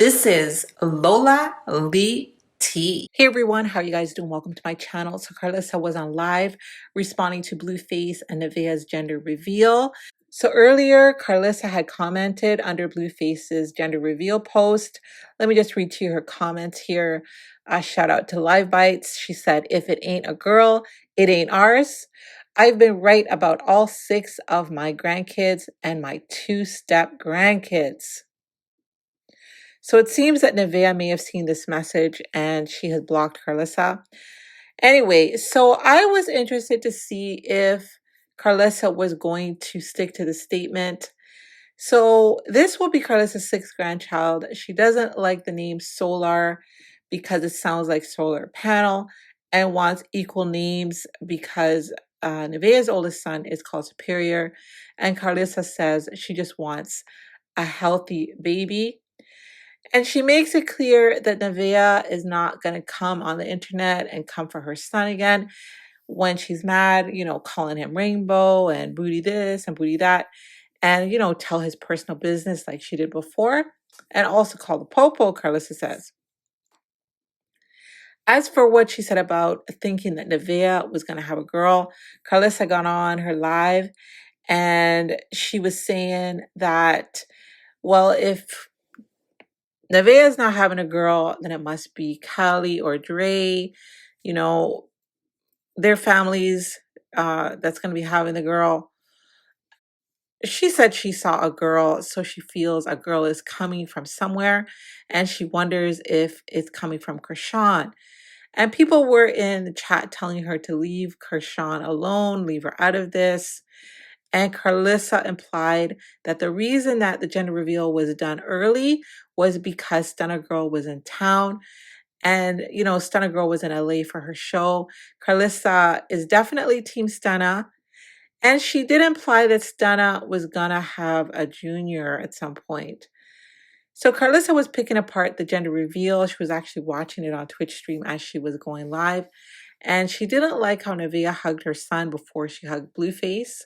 This is Lola Lee T. Hey everyone, how you guys doing? Welcome to my channel. So Karlissa was on live responding to Blueface and Neveah's gender reveal. So earlier, Karlissa had commented under Blueface's gender reveal post. Let me just read to you her comments here. Shout out to Live Bites. She said, "If it ain't a girl, it ain't ours. I've been right about all 6 of my grandkids and my 2-step grandkids." So it seems that Neveah may have seen this message and she has blocked Karlissa. Anyway, so I was interested to see if Karlissa was going to stick to the statement. So this will be Karlissa's 6th grandchild. She doesn't like the name Solar because it sounds like solar panel and wants equal names because Neveah's oldest son is called Superior. And Karlissa says she just wants a healthy baby. And she makes it clear that Neveah is not going to come on the internet and come for her son again when she's mad, calling him rainbow and booty this and booty that, and, tell his personal business like she did before, and also call the popo, Karlissa says. As for what she said about thinking that Neveah was going to have a girl, Karlissa got on her live and she was saying that, well, if Neveah is not having a girl, then it must be Callie or Dre, their families that's going to be having the girl. She said she saw a girl, so she feels a girl is coming from somewhere, and she wonders if it's coming from Chrisean. And people were in the chat telling her to leave Chrisean alone, leave her out of this. And Karlissa implied that the reason that the gender reveal was done early was because Stunner Girl was in town. And, Stunner Girl was in LA for her show. Karlissa is definitely Team Stunner. And she did imply that Stunner was going to have a junior at some point. So Karlissa was picking apart the gender reveal. She was actually watching it on Twitch stream as she was going live. And she didn't like how Neveah hugged her son before she hugged Blueface,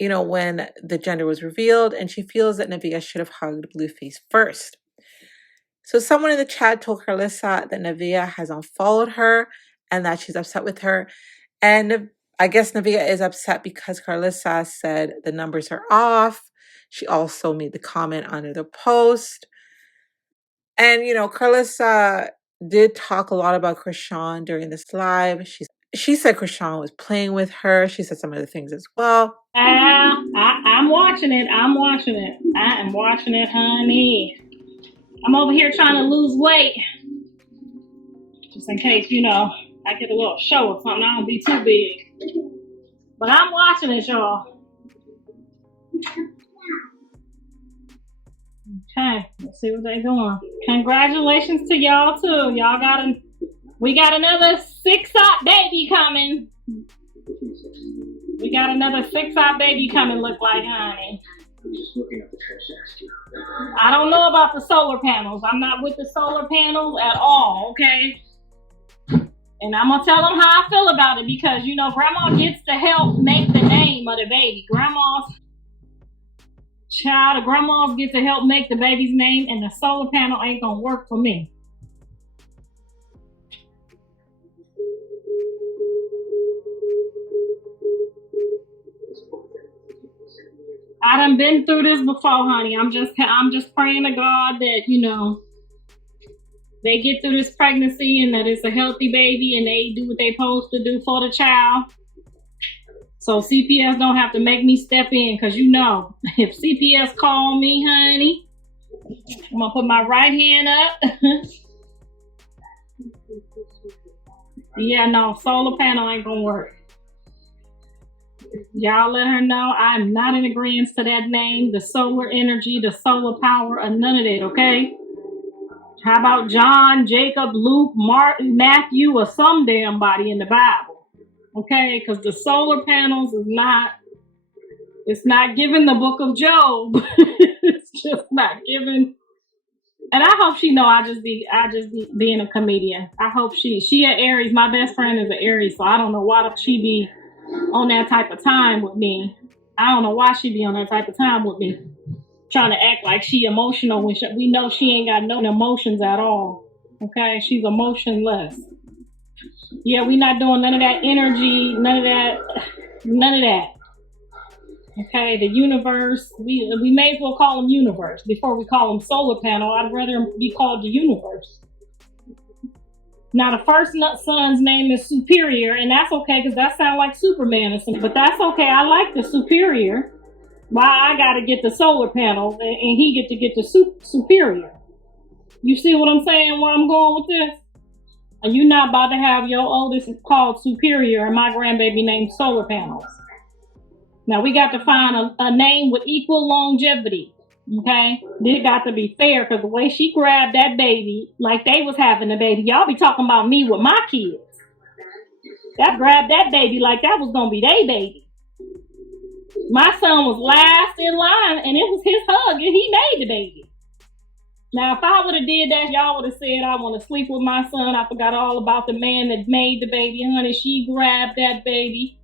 when the gender was revealed, and she feels that Neveah should have hugged Blueface first. So someone in the chat told Karlissa that Neveah has unfollowed her and that she's upset with her. And I guess Neveah is upset because Karlissa said the numbers are off. She also made the comment under the post. And, Karlissa did talk a lot about Chrisean during this live. She said Chrisean was playing with her. She said some other things as well. I'm watching it. I am watching it, honey. I'm over here trying to lose weight. Just in case, I get a little show or something. I don't be too big. But I'm watching it, y'all. Okay, let's see what they're doing. Congratulations to y'all too. We got another 6-up baby coming. We got another 6-up baby coming, look like, honey. I don't know about the solar panels. I'm not with the solar panels at all, okay? And I'm gonna tell them how I feel about it because, grandma gets to help make the name of the baby. Grandmas get to help make the baby's name, and the solar panel ain't gonna work for me. I done been through this before, honey. I'm just praying to God that, they get through this pregnancy and that it's a healthy baby and they do what they supposed to do for the child. So CPS don't have to make me step in because, if CPS call me, honey, I'm going to put my right hand up. Yeah, no, solar panel ain't going to work. Y'all let her know I'm not in agreement to that name, the solar energy, the solar power, or none of that, okay? How about John, Jacob, Luke, Matthew, or some damn body in the Bible? Okay, because the solar panels it's not giving the book of Job. It's just not giving. And I hope she know I just be being a comedian. I hope she an Aries. My best friend is an Aries, so I don't know why she be on that type of time with me. I don't know why she be on that type of time with me. trying to act like she emotional when we know she ain't got no emotions at all. Okay, she's emotionless. Yeah, we not doing none of that energy, none of that. Okay, the universe, we may as well call them universe before we call them solar panel. I'd rather be called the universe. Now, the first son's name is Superior, and that's okay because that sounds like Superman or something, but that's okay. I like the Superior. Why I got to get the solar panel and he get to get the Superior. You see what I'm saying, where I'm going with this? And you're not about to have your oldest called Superior and my grandbaby named Solar Panels. Now, we got to find a name with equal longevity, okay? It got to be fair because the way she grabbed that baby, like they was having a baby, y'all be talking about me with my kids. That grabbed that baby like that was going to be their baby. My son was last in line, and it was his hug, and he made the baby. Now, if I would have did that, y'all would have said, I want to sleep with my son. I forgot all about the man that made the baby. Honey, she grabbed that baby.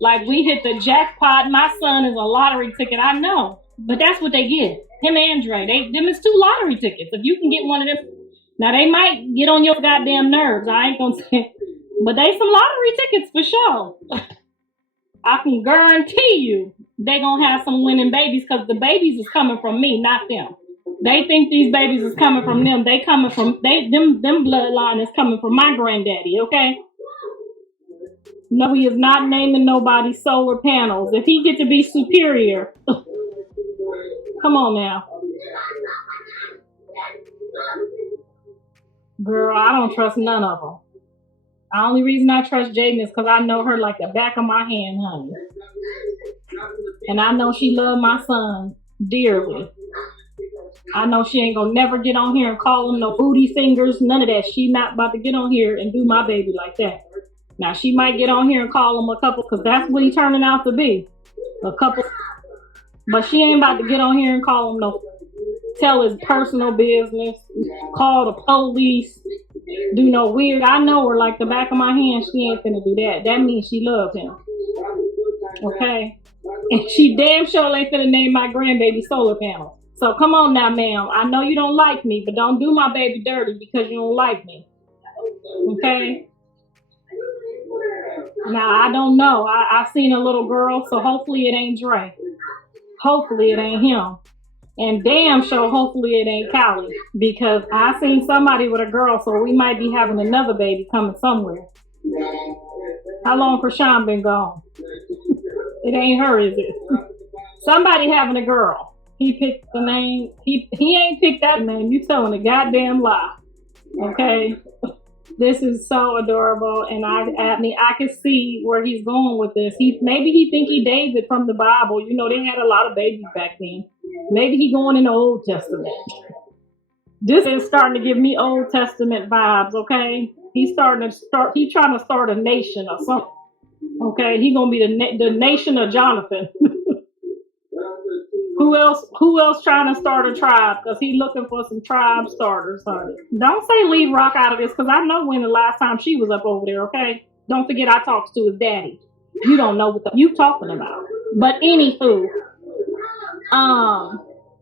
Like, we hit the jackpot. My son is a lottery ticket, I know. But that's what they get. Him and Andre. Them is 2 lottery tickets. If you can get one of them. Now, they might get on your goddamn nerves. I ain't going to say. But they some lottery tickets for sure. I can guarantee you they going to have some winning babies because the babies is coming from me, not them. They think these babies is coming from them. They coming from, them bloodline is coming from my granddaddy, okay? No, he is not naming nobody solar panels. If he get to be Superior, come on now. Girl, I don't trust none of them. The only reason I trust Jaidyn is because I know her like the back of my hand, honey. And I know she loved my son dearly. I know she ain't gonna never get on here and call him no booty fingers, none of that. She not about to get on here and do my baby like that. Now, she might get on here and call him a couple, because that's what he's turning out to be. A couple. But she ain't about to get on here and call him no, tell his personal business, call the police, do no weird. I know her like the back of my hand. She ain't finna do that. That means she loves him. Okay? And she damn sure ain't finna name my grandbaby Solar Panel. So come on now, ma'am. I know you don't like me, but don't do my baby dirty because you don't like me. Okay? Now, I don't know. I seen a little girl, so hopefully it ain't Dre. Hopefully it ain't him. And damn sure, hopefully it ain't Callie. Because I seen somebody with a girl, so we might be having another baby coming somewhere. How long Krishan been gone? It ain't her, is it? Somebody having a girl. He picked the name. He ain't picked that name. You telling a goddamn lie. Okay? This is so adorable, and I mean, I can see where he's going with this. Maybe he think he David from the Bible. You know, they had a lot of babies back then. Maybe he going in the Old Testament. This is starting to give me Old Testament vibes. Okay, he's trying to start a nation or something. Okay, he gonna be the nation of Jonathan. Who else trying to start a tribe? Because he looking for some tribe starters, honey. Don't say leave Rock out of this, because I know when the last time she was up over there, okay? Don't forget I talked to his daddy. You don't know what you talking about. But anywho,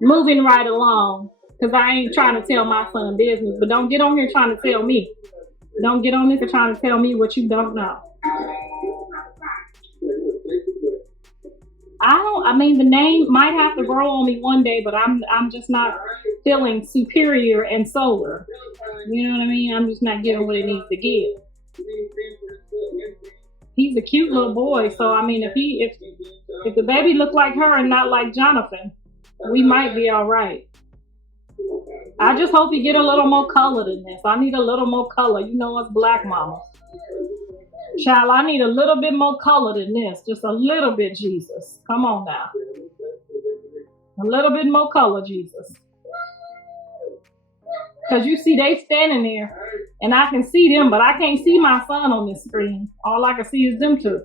moving right along, because I ain't trying to tell my son business, but don't get on here trying to tell me. Don't get on here trying to tell me what you don't know. I mean, the name might have to grow on me one day, but I'm just not feeling Superior and Solar. You know what I mean? I'm just not getting what it needs to give. He's a cute little boy, so I mean, if the baby looked like her and not like Jonathan, we might be all right. I just hope he get a little more color than this. I need a little more color. You know us black mamas. Child, I need a little bit more color than this. Just a little bit, Jesus. Come on now. A little bit more color, Jesus. Because you see, they standing there, and I can see them, but I can't see my son on this screen. All I can see is them two.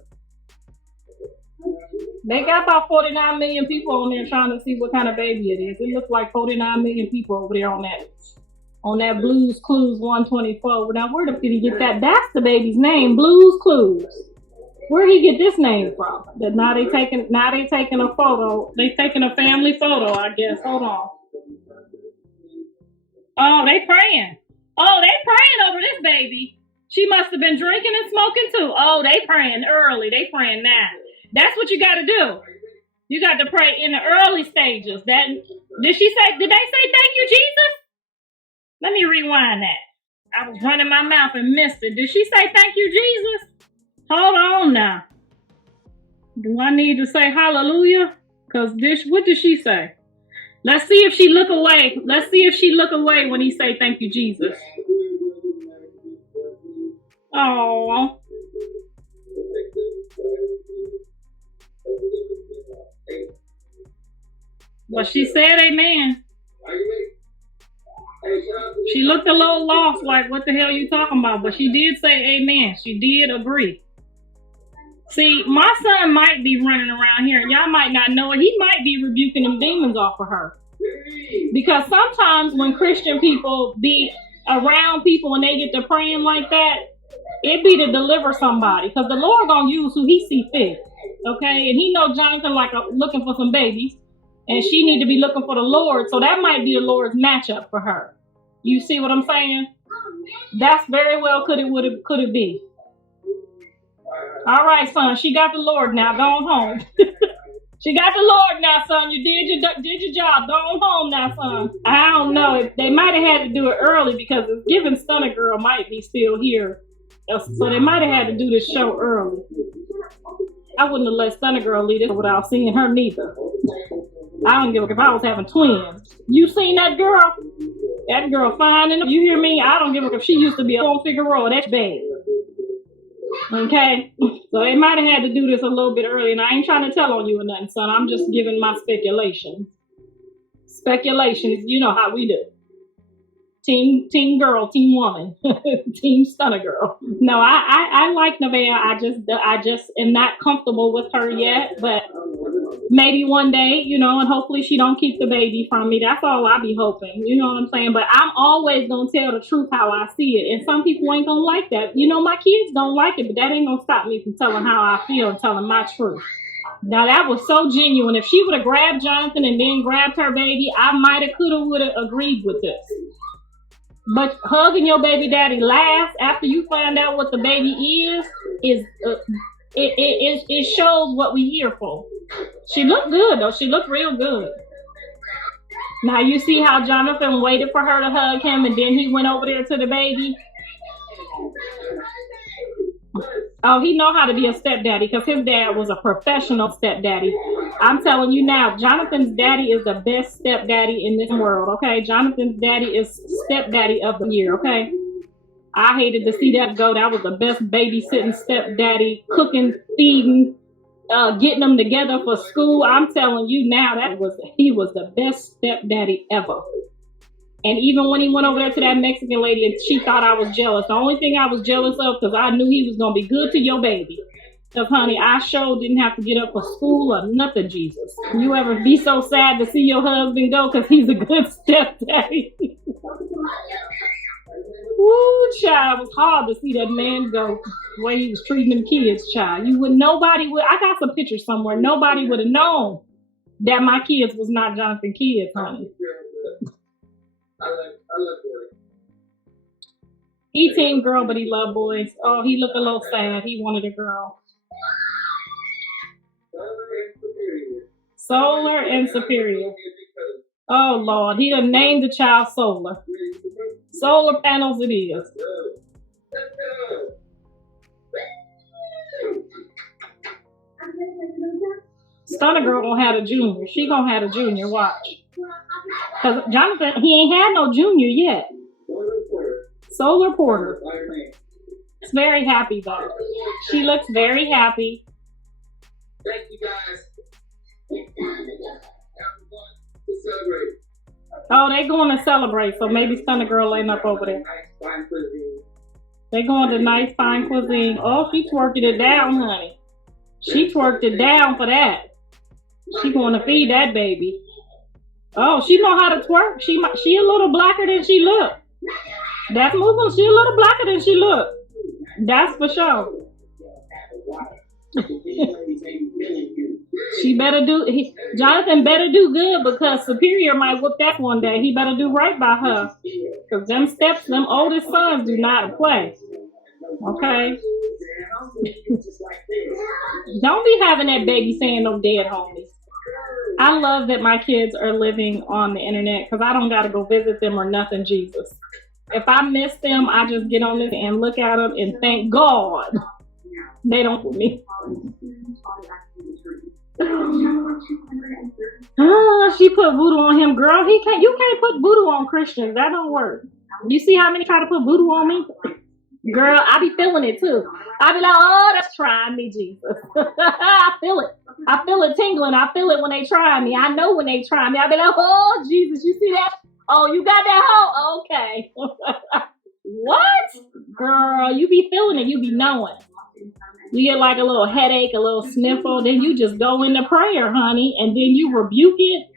They got about 49 million people on there trying to see what kind of baby it is. It looks like 49 million people over there on that Blues Clues 124. Now, where did he get that? That's the baby's name, Blues Clues. Where he get this name from? That now they taking a photo. They taking a family photo, I guess. Hold on. Oh, they praying. Oh, they praying over this baby. She must have been drinking and smoking too. Oh, they praying early. They praying now. That's what you got to do. You got to pray in the early stages. That did they say thank you, Jesus? Let me rewind that. I was running my mouth and missed it. Did she say thank you, Jesus? Hold on now. Do I need to say hallelujah? Because what did she say? Let's see if she look away. Let's see if she look away when he say thank you, Jesus. Oh. But she said amen. She looked a little lost, like, what the hell are you talking about? But she did say amen. She did agree. See, my son might be running around here, and y'all might not know it. He might be rebuking them demons off of her. Because sometimes when Christian people be around people and they get to praying like that, it be to deliver somebody. Because the Lord gonna use who he see fit. Okay? And he know Jonathan like looking for some babies. And she need to be looking for the Lord. So that might be the Lord's matchup for her. You see what I'm saying? That's very well could it be. All right, son. She got the Lord now. Go on home. She got the Lord now, son. You did your job. Go on home now, son. I don't know. They might have had to do it early because it's given Stunner Girl might be still here. So they might have had to do this show early. I wouldn't have let Stunner Girl lead it without seeing her neither. I don't give a if I was having twins. You seen that girl? That girl fine enough. You hear me? I don't give a if she used to be on Figueroa. That's bad. Okay? So they might have had to do this a little bit early, and I ain't trying to tell on you or nothing, son. I'm just giving my speculations. Speculations, you know how we do. Team girl, team woman, team Stunner Girl. No, I like Neveah. I just am not comfortable with her yet, but maybe one day, you know, and hopefully she don't keep the baby from me. That's all I be hoping. You know what I'm saying? But I'm always gonna tell the truth how I see it, and some people ain't gonna like that. You know, my kids don't like it, but that ain't gonna stop me from telling how I feel and telling my truth. Now that was so genuine. If she would have grabbed Jonathan and then grabbed her baby, I might have, could have, would have agreed with this. But hugging your baby daddy last after you find out what the baby is it shows what we here for. She looked good though. She looked real good. Now you see how Jonathan waited for her to hug him and then he went over there to the baby. Oh, he know how to be a stepdaddy because his dad was a professional stepdaddy. I'm telling you now, Jonathan's daddy is the best stepdaddy in this world, okay? Jonathan's daddy is stepdaddy of the year, okay? I hated to see that go. That was the best babysitting stepdaddy, cooking, feeding, getting them together for school. I'm telling you now, he was the best stepdaddy ever. And even when he went over there to that Mexican lady and she thought I was jealous, the only thing I was jealous of, because I knew he was going to be good to your baby. Because, honey, I sure didn't have to get up for school or nothing, Jesus. You ever be so sad to see your husband go because he's a good stepdaddy? Woo, child, it was hard to see that man go the way he was treating them kids, child. I got some pictures somewhere. Nobody would have known that my kids was not Jonathan's kids, honey. I love boys. He team girl, but he love boys. Oh, he look a little sad. He wanted a girl. Solar and Superior. Oh, Lord. He done named the child Solar. Solar panels it is. Stunner Girl gonna have a junior. She gonna have a junior. Watch. Because Jonathan, he ain't had no junior yet. Solar Porter. It's very happy though. She looks very happy. Thank you guys. Oh, they going to celebrate, so maybe Stunner Girl ain't up over there. They going to nice fine cuisine. Oh, she twerked it down, honey. She twerked it down for that. She going to feed that baby. Oh, she know how to twerk. She a little blacker than she look. That's moving. She a little blacker than she look. That's for sure. Jonathan better do good because Superior might whoop that one day. He better do right by her. Because them oldest sons do not play. Okay? Don't be having that baby saying no dead homies. I love that my kids are living on the internet because I don't got to go visit them or nothing, Jesus. If I miss them, I just get on this and look at them and thank God they don't put me. She put voodoo on him, girl. You can't put voodoo on Christians. That don't work. You see how many try to put voodoo on me? Girl, I be feeling it too. I be like, oh, that's trying me, Jesus. I feel it. I feel it tingling. I feel it when they try me. I know when they try me. I be like, oh, Jesus, you see that? Oh, you got that hoe? Okay. What? Girl, you be feeling it. You be knowing. You get like a little headache, a little sniffle. Then you just go into prayer, honey. And then you rebuke it.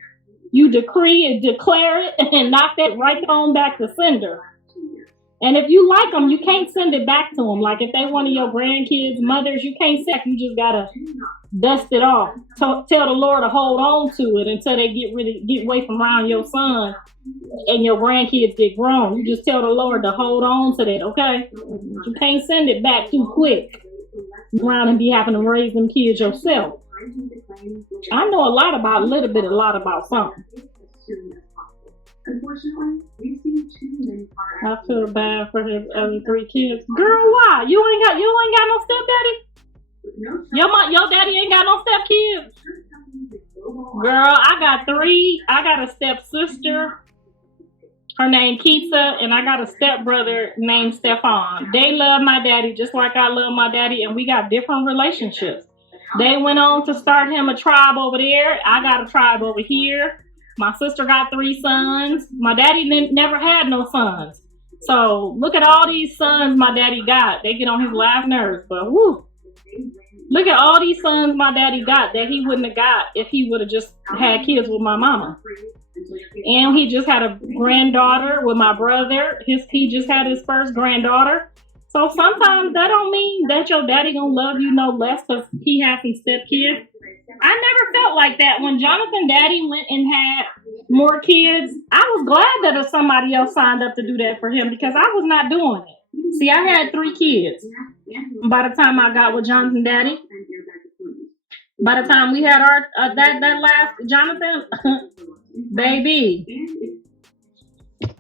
You decree and declare it and knock that right on back to sender. And if you like them, you can't send it back to them. Like if they one of your grandkids' mothers, you can't send it. You just got to dust it off. Tell the Lord to hold on to it until they get away from around your son and your grandkids get grown. You just tell the Lord to hold on to that, okay? You can't send it back too quick. Around and be having to raise them kids yourself. I know a lot about something. Unfortunately, we've seen too many. I feel bad for his other 3 kids. Girl, why? You ain't got no stepdaddy? Your daddy ain't got no stepkids? Girl, I got 3. I got a stepsister. Her name Keitsa, and I got a stepbrother named Stefan. They love my daddy just like I love my daddy, and we got different relationships. They went on to start him a tribe over there. I got a tribe over here. My sister got 3 sons. My daddy never had no sons. So look at all these sons my daddy got. They get on his last nerves, but whoo. Look at all these sons my daddy got that he wouldn't have got if he would have just had kids with my mama. And he just had a granddaughter with my brother. He just had his first granddaughter. So sometimes that don't mean that your daddy gonna love you no less because he has some stepkids. I never felt like that. When Jonathan daddy went and had more kids, I was glad that if somebody else signed up to do that for him because I was not doing it. See, I had 3 kids by the time I got with Jonathan daddy. By the time we had our that last Jonathan, baby.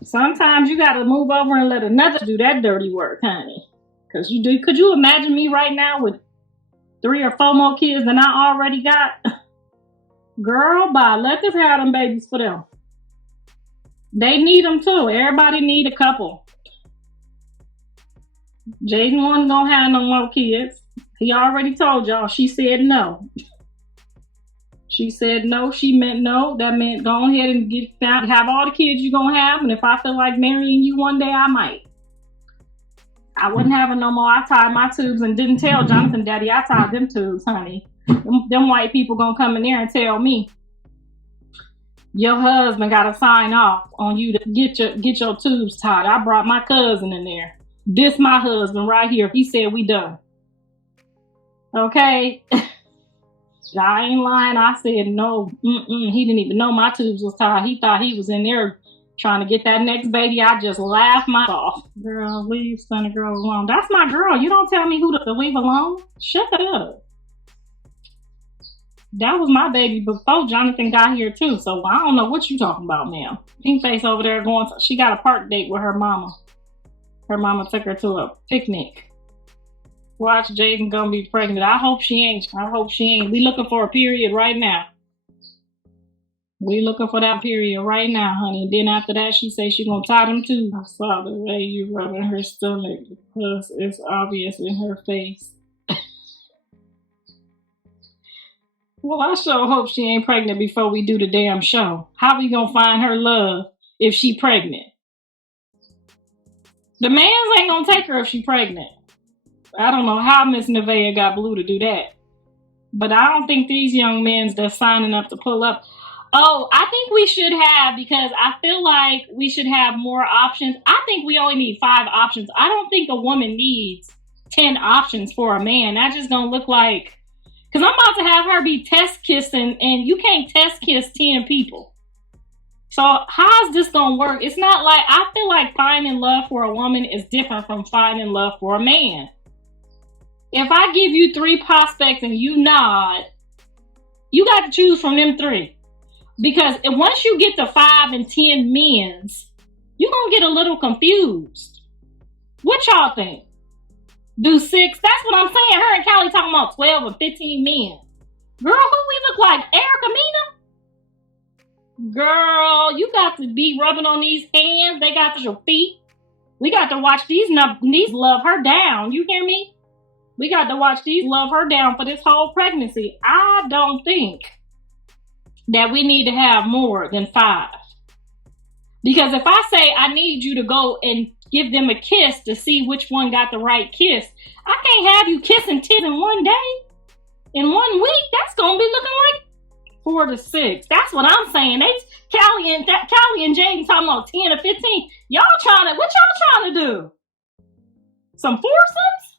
Sometimes you gotta move over and let another do that dirty work, honey. Cause could you imagine me right now with 3 or 4 more kids than I already got? Girl, bye. Let us have them babies for them. They need them too. Everybody need a couple. Jaiden wasn't gonna have no more kids. He already told y'all. She said no. She said no. She meant no. That meant go ahead and have all the kids you're gonna have. And if I feel like marrying you one day, I might. I wasn't having no more. I tied my tubes and didn't tell Jonathan daddy I tied them tubes, honey. Them white people gonna come in there and tell me your husband gotta sign off on you to get your tubes tied. I brought my cousin in there. This my husband right here. He said we done. Okay. I ain't lying. I said no. He didn't even know my tubes was tied. He thought he was in there trying to get that next baby. I just laughed my off. Girl, leave Sunny Girl alone. That's my girl. You don't tell me who to leave alone. Shut up. That was my baby before Jonathan got here too. So I don't know what you talking about now. Pink Face over there she got a park date with her mama. Her mama took her to a picnic. Watch Jaiden gonna be pregnant. I hope she ain't. We looking for a period right now. We looking for that period right now, honey. And then after that, she say she gonna tie them too. I saw the way you rubbing her stomach because it's obvious in her face. Well, I sure hope she ain't pregnant before we do the damn show. How we gonna find her love if she pregnant? The mans ain't gonna take her if she pregnant. I don't know how Miss Neveah got Blue to do that. But I don't think these young men that's signing up to pull up. Oh, I think we should have, because I feel like we should have more options. I think we only need 5 options. I don't think a woman needs 10 options for a man. That's just gonna look like Because I'm about to have her be test kissing, and you can't test kiss 10 people. So how's this gonna work? It's not like, I feel like finding love for a woman is different from finding love for a man. If I give you 3 prospects and you nod, you got to choose from them 3. Because once you get to 5 and 10 men's, you're gonna get a little confused. What y'all think? Do 6? That's what I'm saying. Her and Callie talking about 12 and 15 men. Girl, who we look like? Erica Mena? Girl, you got to be rubbing on these hands. They got your feet. We got to watch these love her down. You hear me? We got to watch these love her down for this whole pregnancy. I don't think that we need to have more than 5. Because if I say I need you to go and give them a kiss to see which one got the right kiss, I can't have you kissing 10 in one day. In 1 week, that's going to be looking like 4 to 6. That's what I'm saying. Callie and Jaidyn talking about 10 or 15. What y'all trying to do? Some foursomes?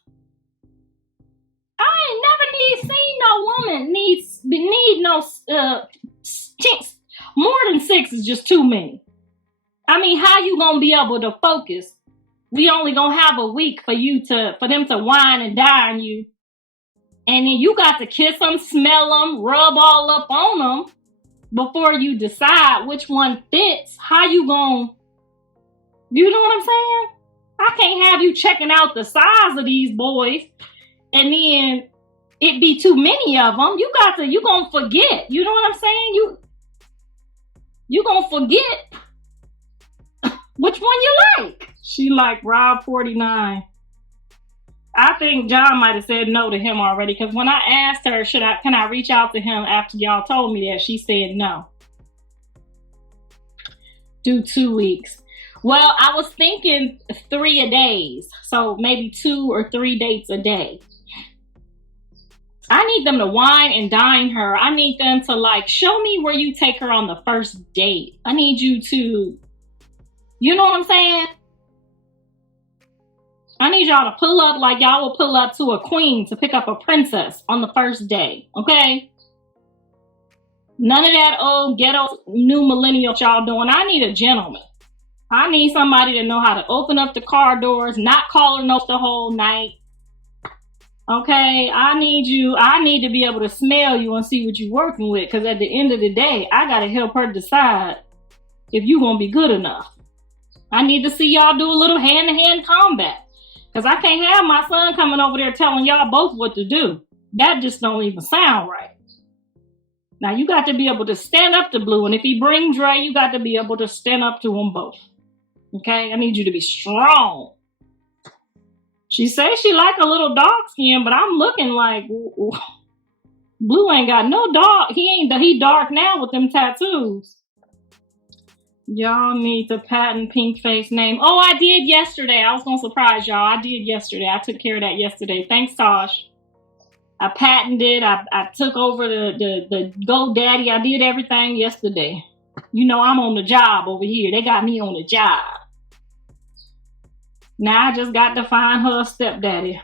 I ain't never seen no woman need no chicks. More than 6 is just too many. I mean, how you gonna be able to focus? We only gonna have a week for them to wine and dine you. And then you got to kiss them, smell them, rub all up on them before you decide which one fits. How you gonna, you know what I'm saying? I can't have you checking out the size of these boys and then it be too many of them. You gonna forget. You know what I'm saying? You gonna forget which one you like. She like Rob 49. I think John might have said no to him already, because when I asked her, can I reach out to him after y'all told me that, she said no. Do 2 weeks. Well, I was thinking 3 a days, so maybe 2 or 3 dates a day. I need them to wine and dine her. I need them to show me where you take her on the first date. I need you to, you know what I'm saying? I need y'all to pull up like y'all will pull up to a queen to pick up a princess on the first day, okay? None of that old ghetto new millennial y'all doing. I need a gentleman. I need somebody to know how to open up the car doors, not calling up the whole night. Okay, I need to be able to smell you and see what you're working with, because at the end of the day, I got to help her decide if you're going to be good enough. I need to see y'all do a little hand-to-hand combat. Because I can't have my son coming over there telling y'all both what to do. That just don't even sound right. Now, you got to be able to stand up to Blue. And if he brings Dre, you got to be able to stand up to them both. Okay? I need you to be strong. She says she like a little dark skin, but I'm looking like Blue ain't got no dark. He dark now with them tattoos. Y'all need to patent pink face name. Oh, I did yesterday. I was going to surprise y'all. I did yesterday. I took care of that yesterday. Thanks, Tosh. I patented. I took over the GoDaddy. I did everything yesterday. You know, I'm on the job over here. They got me on the job. Now I just got to find her stepdaddy.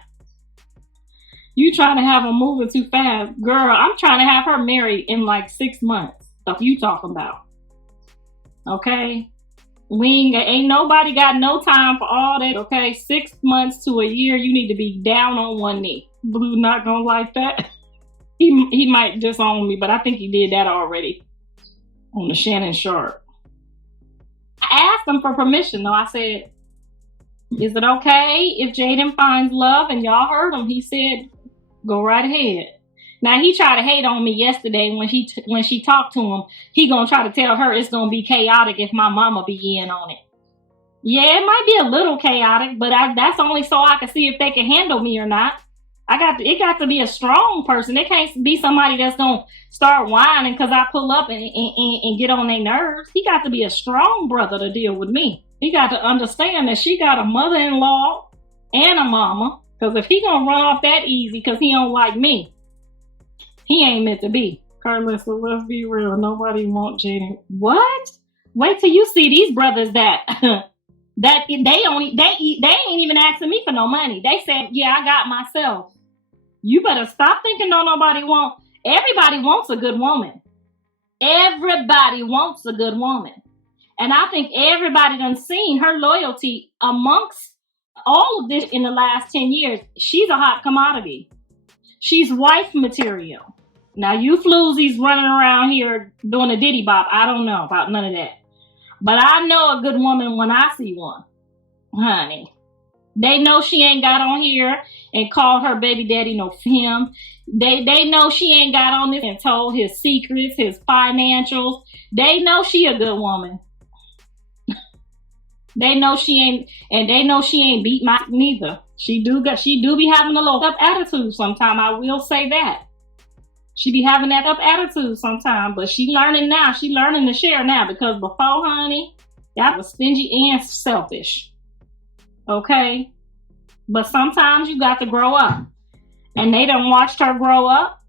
You trying to have her moving too fast. Girl, I'm trying to have her married in 6 months. Stuff you talking about. Okay, ain't nobody got no time for all that. Okay, 6 months to a year, you need to be down on one knee. Blue not gonna like that. He might disown me, but I think he did that already on the Shannon Sharp. I asked him for permission though. I said, "Is it okay if Jaidyn finds love?" And y'all heard him. He said, "Go right ahead." Now, he tried to hate on me yesterday when she talked to him. He gonna try to tell her it's gonna be chaotic if my mama be in on it. Yeah, it might be a little chaotic, but that's only so I can see if they can handle me or not. It got to be a strong person. It can't be somebody that's gonna start whining because I pull up and get on their nerves. He got to be a strong brother to deal with me. He got to understand that she got a mother-in-law and a mama. Because if he gonna run off that easy because he don't like me, he ain't meant to be. Karlissa, let's be real. Nobody want Jaidyn. What? Wait till you see these brothers that they ain't even asking me for no money. They said, yeah, I got myself. You better stop thinking don't nobody want. Everybody wants a good woman. Everybody wants a good woman. And I think everybody done seen her loyalty amongst all of this in the last 10 years. She's a hot commodity. She's wife material. Now you floozies running around here doing a diddy bop. I don't know about none of that. But I know a good woman when I see one. Honey. They know she ain't got on here and called her baby daddy no him. They know she ain't got on this and told his secrets, his financials. They know she a good woman. They know she ain't, and they know she ain't beat my neither. She do be having a little up attitude sometime. I will say that. She be having that up attitude sometime, but she learning now. She learning to share now, because before, honey, that was stingy and selfish. Okay? But sometimes you got to grow up. And they done watched her grow up.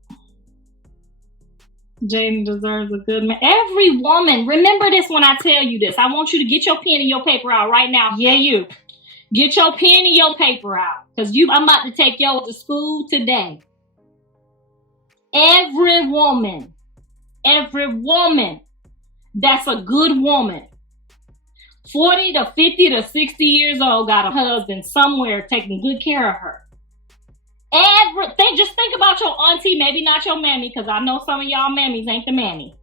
Jaidyn deserves a good man. Every woman, remember this when I tell you this. I want you to get your pen and your paper out right now. Yeah, you. Get your pen and your paper out. Because I'm about to take y'all to school today. Every woman that's a good woman, 40 to 50 to 60 years old, got a husband somewhere taking good care of her. Just think about your auntie, maybe not your mammy, because I know some of y'all mammies ain't the mammy.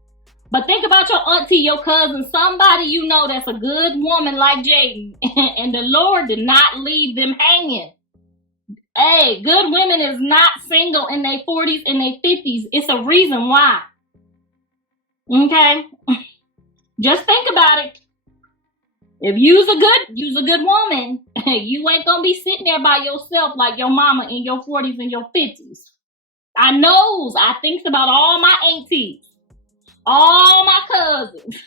But think about your auntie, your cousin, somebody you know that's a good woman like Jaidyn. And the Lord did not leave them hanging. Hey, good women is not single in their 40s and their 50s. It's a reason why. Okay? Just think about it. If you's a good woman, you ain't gonna be sitting there by yourself like your mama in your 40s and your 50s. I thinks about all my aunties, all my cousins,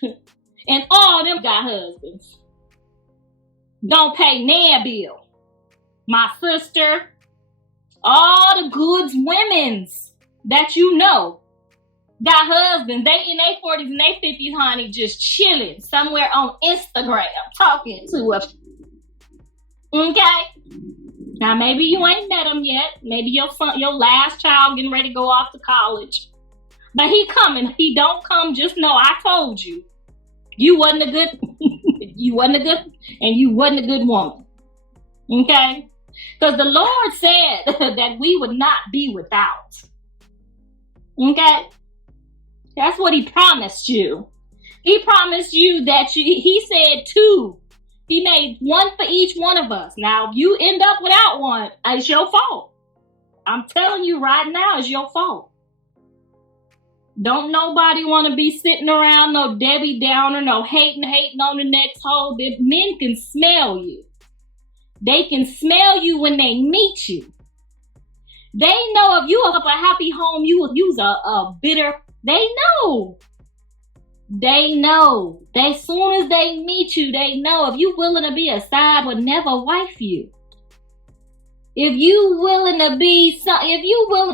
and all them got husbands. Don't pay Neveal, my sister, all the goods women's that you know got husbands. They in their 40s and their 50s, honey, just chilling somewhere on Instagram talking to us. Okay? Now maybe you ain't met him yet. Maybe your last child getting ready to go off to college. But he coming. He don't come, just know I told you. You wasn't a good and you wasn't a good woman. Okay? Because the Lord said that we would not be without. Okay? That's what he promised you. He promised you that he said 2. He made 1 for each one of us. Now, if you end up without one, it's your fault. I'm telling you right now, it's your fault. Don't nobody want to be sitting around no Debbie Downer, no hating on the next hoe. Men can smell you. They can smell you when they meet you. They know if you up a happy home, you was a bitter. They know. As soon as they meet you, they know if you willing to be a side would never wife you. If you willing to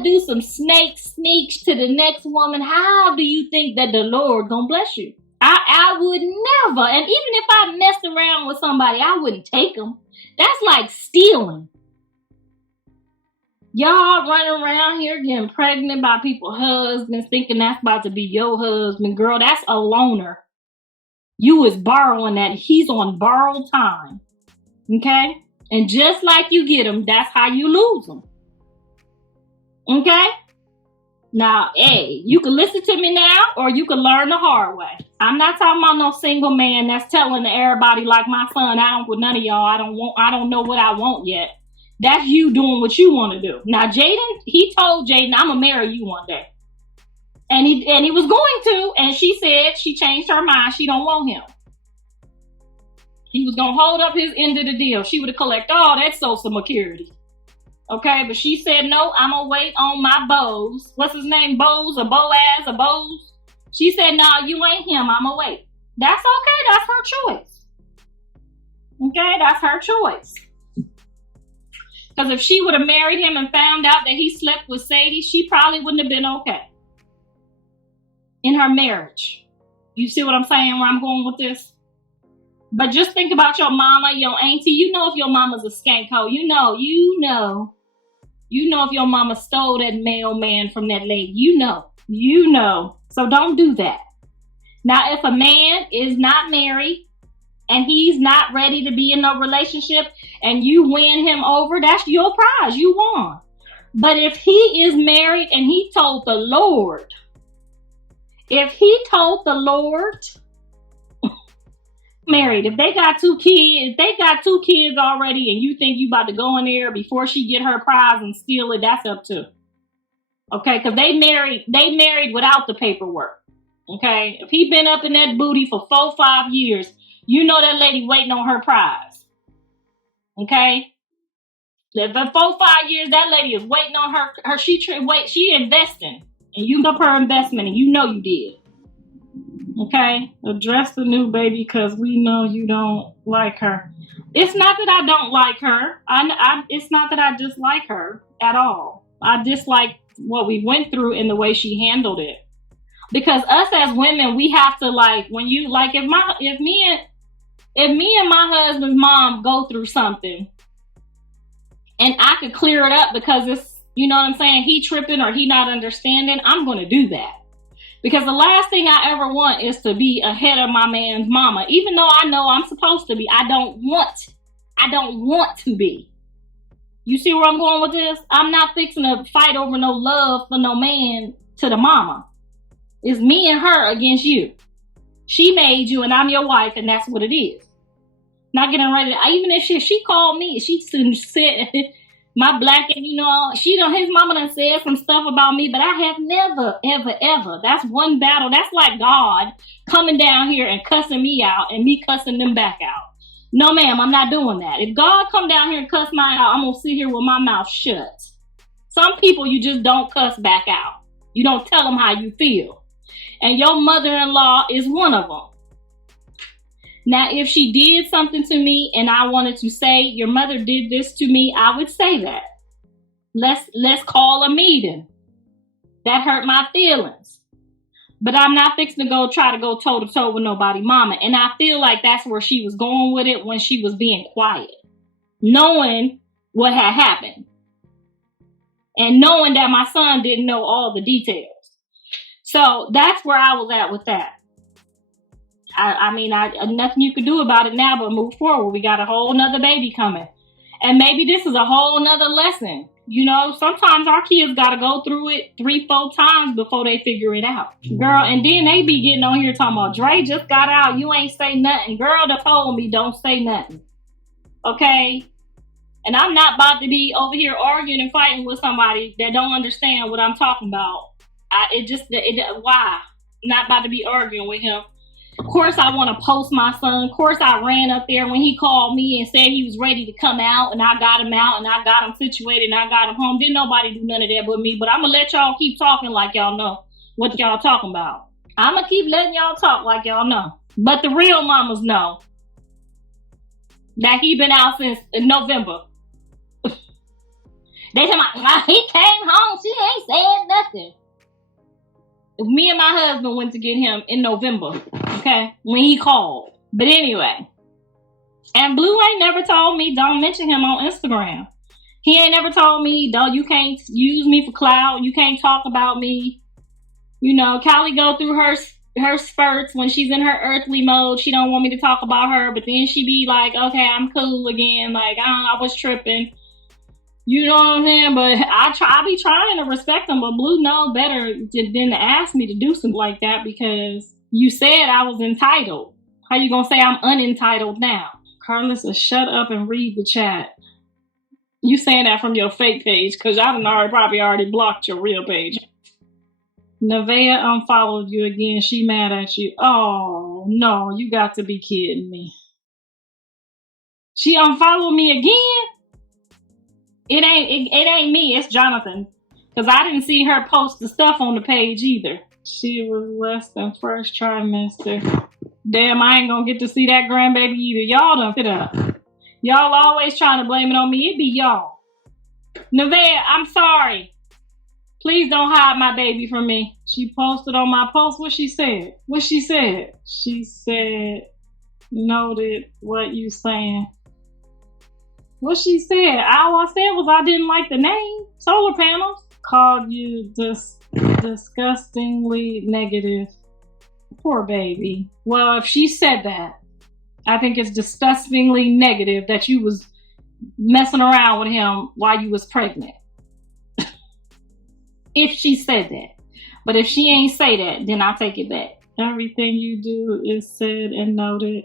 do some sneaks to the next woman, how do you think that the Lord gonna bless you? I would never. And even if I messed around with somebody, I wouldn't take them. That's like stealing. Y'all running around here getting pregnant by people's husbands, thinking that's about to be your husband. Girl, that's a loner. You is borrowing that. He's on borrowed time. Okay? And just like you get him, that's how you lose him. Okay? Now, hey, you can listen to me now, or you can learn the hard way. I'm not talking about no single man that's telling everybody like my son, I don't with none of y'all. I don't know what I want yet. That's you doing what you want to do. Now, Jaidyn, he told Jaidyn, I'm gonna marry you one day. And he was going to, and she said she changed her mind. She don't want him. He was gonna hold up his end of the deal. She would have collected all that social security. Okay, but she said, no, I'm gonna wait on my Bose. What's his name? Bose or Boaz or Bose? She said, no, you ain't him. I'm gonna wait. That's okay. That's her choice. Okay, that's her choice. Because if she would have married him and found out that he slept with Sadie, she probably wouldn't have been okay in her marriage. You see what I'm saying, where I'm going with this? But just think about your mama, your auntie. You know if your mama's a skank hoe. You know. You know if your mama stole that mailman from that lady. You know. So don't do that. Now, if a man is not married and he's not ready to be in no relationship and you win him over, that's your prize. You won. But if he is married and he told the Lord, married, if they got two kids already and you think you about to go in there before she get her prize and steal it, that's up to. Okay, because they married without the paperwork. Okay, if he been up in that booty for 4-5 years, you know that lady waiting on her prize. Okay, if for 4-5 years that lady is waiting on her she investing, and you up her investment, and you know you did. Okay, address the new baby because we know you don't like her. It's not that I don't like her. It's not that I dislike her at all. I dislike what we went through and the way she handled it. Because us as women, we have to if me and my husband's mom go through something and I could clear it up because it's, you know what I'm saying, he tripping or he not understanding, I'm going to do that. Because the last thing I ever want is to be ahead of my man's mama. Even though I know I'm supposed to be, I don't want to be. You see where I'm going with this? I'm not fixing to fight over no love for no man to the mama. It's me and her against you. She made you and I'm your wife, and that's what it is. Not getting ready. Even if she called me, she said my black, and his mama done said some stuff about me, but I have never, ever. That's one battle. That's like God coming down here and cussing me out and me cussing them back out. No, ma'am, I'm not doing that. If God come down here and cuss mine out, I'm going to sit here with my mouth shut. Some people you just don't cuss back out. You don't tell them how you feel. And your mother-in-law is one of them. Now, if she did something to me and I wanted to say, your mother did this to me, I would say that. Let's call a meeting. That hurt my feelings. But I'm not fixing to try to go toe to toe with nobody mama. And I feel like that's where she was going with it when she was being quiet. Knowing what had happened. And knowing that my son didn't know all the details. So that's where I was at with that. I mean, nothing you could do about it now but move forward. We got a whole nother baby coming. And maybe this is a whole nother lesson. Sometimes our kids got to go through it 3-4 times before they figure it out. Girl, and then they be getting on here talking about, Dre just got out. You ain't say nothing. Girl, they told me don't say nothing. Okay? And I'm not about to be over here arguing and fighting with somebody that don't understand what I'm talking about. Why? Not about to be arguing with him. Of course, I want to post my son. Of course, I ran up there when he called me and said he was ready to come out, and I got him out, and I got him situated, and I got him home. Didn't nobody do none of that but me, but I'm going to let y'all keep talking like y'all know what y'all talking about. I'm going to keep letting y'all talk like y'all know. But the real mamas know that he been out since November. They tell me, he came home, she ain't said nothing. Me and my husband went to get him in November, okay, when he called. But anyway, and Blue ain't never told me don't mention him on Instagram. He ain't never told me, you can't use me for clout. You can't talk about me. Callie go through her spurts when she's in her earthly mode. She don't want me to talk about her, but then she be like, okay, I'm cool again. Like, I was tripping. You know what I'm saying? But I be trying to respect them, but Blue know better than to ask me to do something like that because you said I was entitled. How you gonna say I'm unentitled now? Karlissa, shut up and read the chat. You saying that from your fake page because I probably already blocked your real page. Neveah unfollowed you again. She mad at you. Oh, no, you got to be kidding me. She unfollowed me again? It ain't me, it's Jonathan. Because I didn't see her post the stuff on the page either. She was less than first trimester. Damn, I ain't gonna get to see that grandbaby either. Y'all done fit up. Y'all always trying to blame it on me. It be y'all. Neveah, I'm sorry. Please don't hide my baby from me. She posted on my post what she said. She said, noted what you saying. What she said? All I said was I didn't like the name. Solar panels. Called you disgustingly negative. Poor baby. Well, if she said that, I think it's disgustingly negative that you was messing around with him while you was pregnant. If she said that. But if she ain't say that, then I'll take it back. Everything you do is said and noted.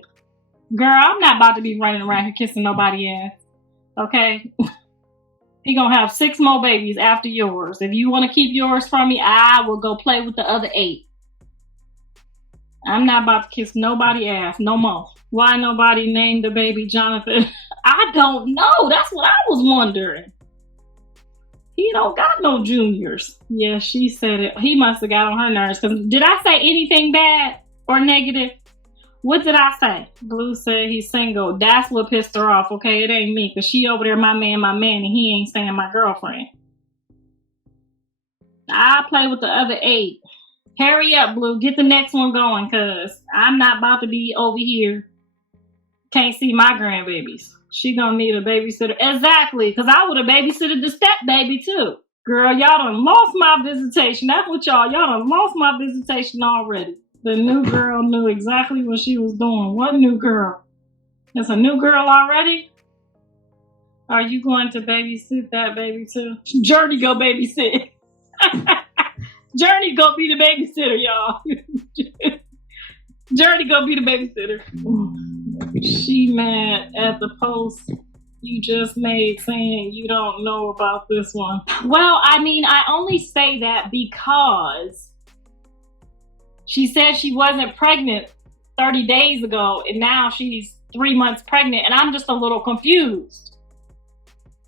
Girl, I'm not about to be running around here kissing nobody ass. Okay? He gonna have 6 more babies after yours. If you want to keep yours from me, I will go play with the other 8. I'm not about to kiss nobody ass no more. Why nobody named the baby Jonathan? I don't know. That's what I was wondering. He don't got no juniors. Yeah, she said it. He must have got on her nerves. Cause did I say anything bad or negative? What did I say? Blue said he's single. That's what pissed her off. Okay, it ain't me. Cause she over there, my man, and he ain't saying my girlfriend. I play with the other 8. Hurry up, Blue. Get the next one going, cause I'm not about to be over here. Can't see my grandbabies. She gonna need a babysitter. Exactly, because I would have babysitted the step baby too. Girl, y'all done lost my visitation. That's what y'all done lost my visitation already. The new girl knew exactly what she was doing. What new girl? It's a new girl already? Are you going to babysit that baby too? Journey go babysit. Journey go be the babysitter, y'all. Journey go be the babysitter. She mad at the post you just made saying you don't know about this one. Well, I mean, I only say that because she said she wasn't pregnant 30 days ago and now she's 3 months pregnant and I'm just a little confused.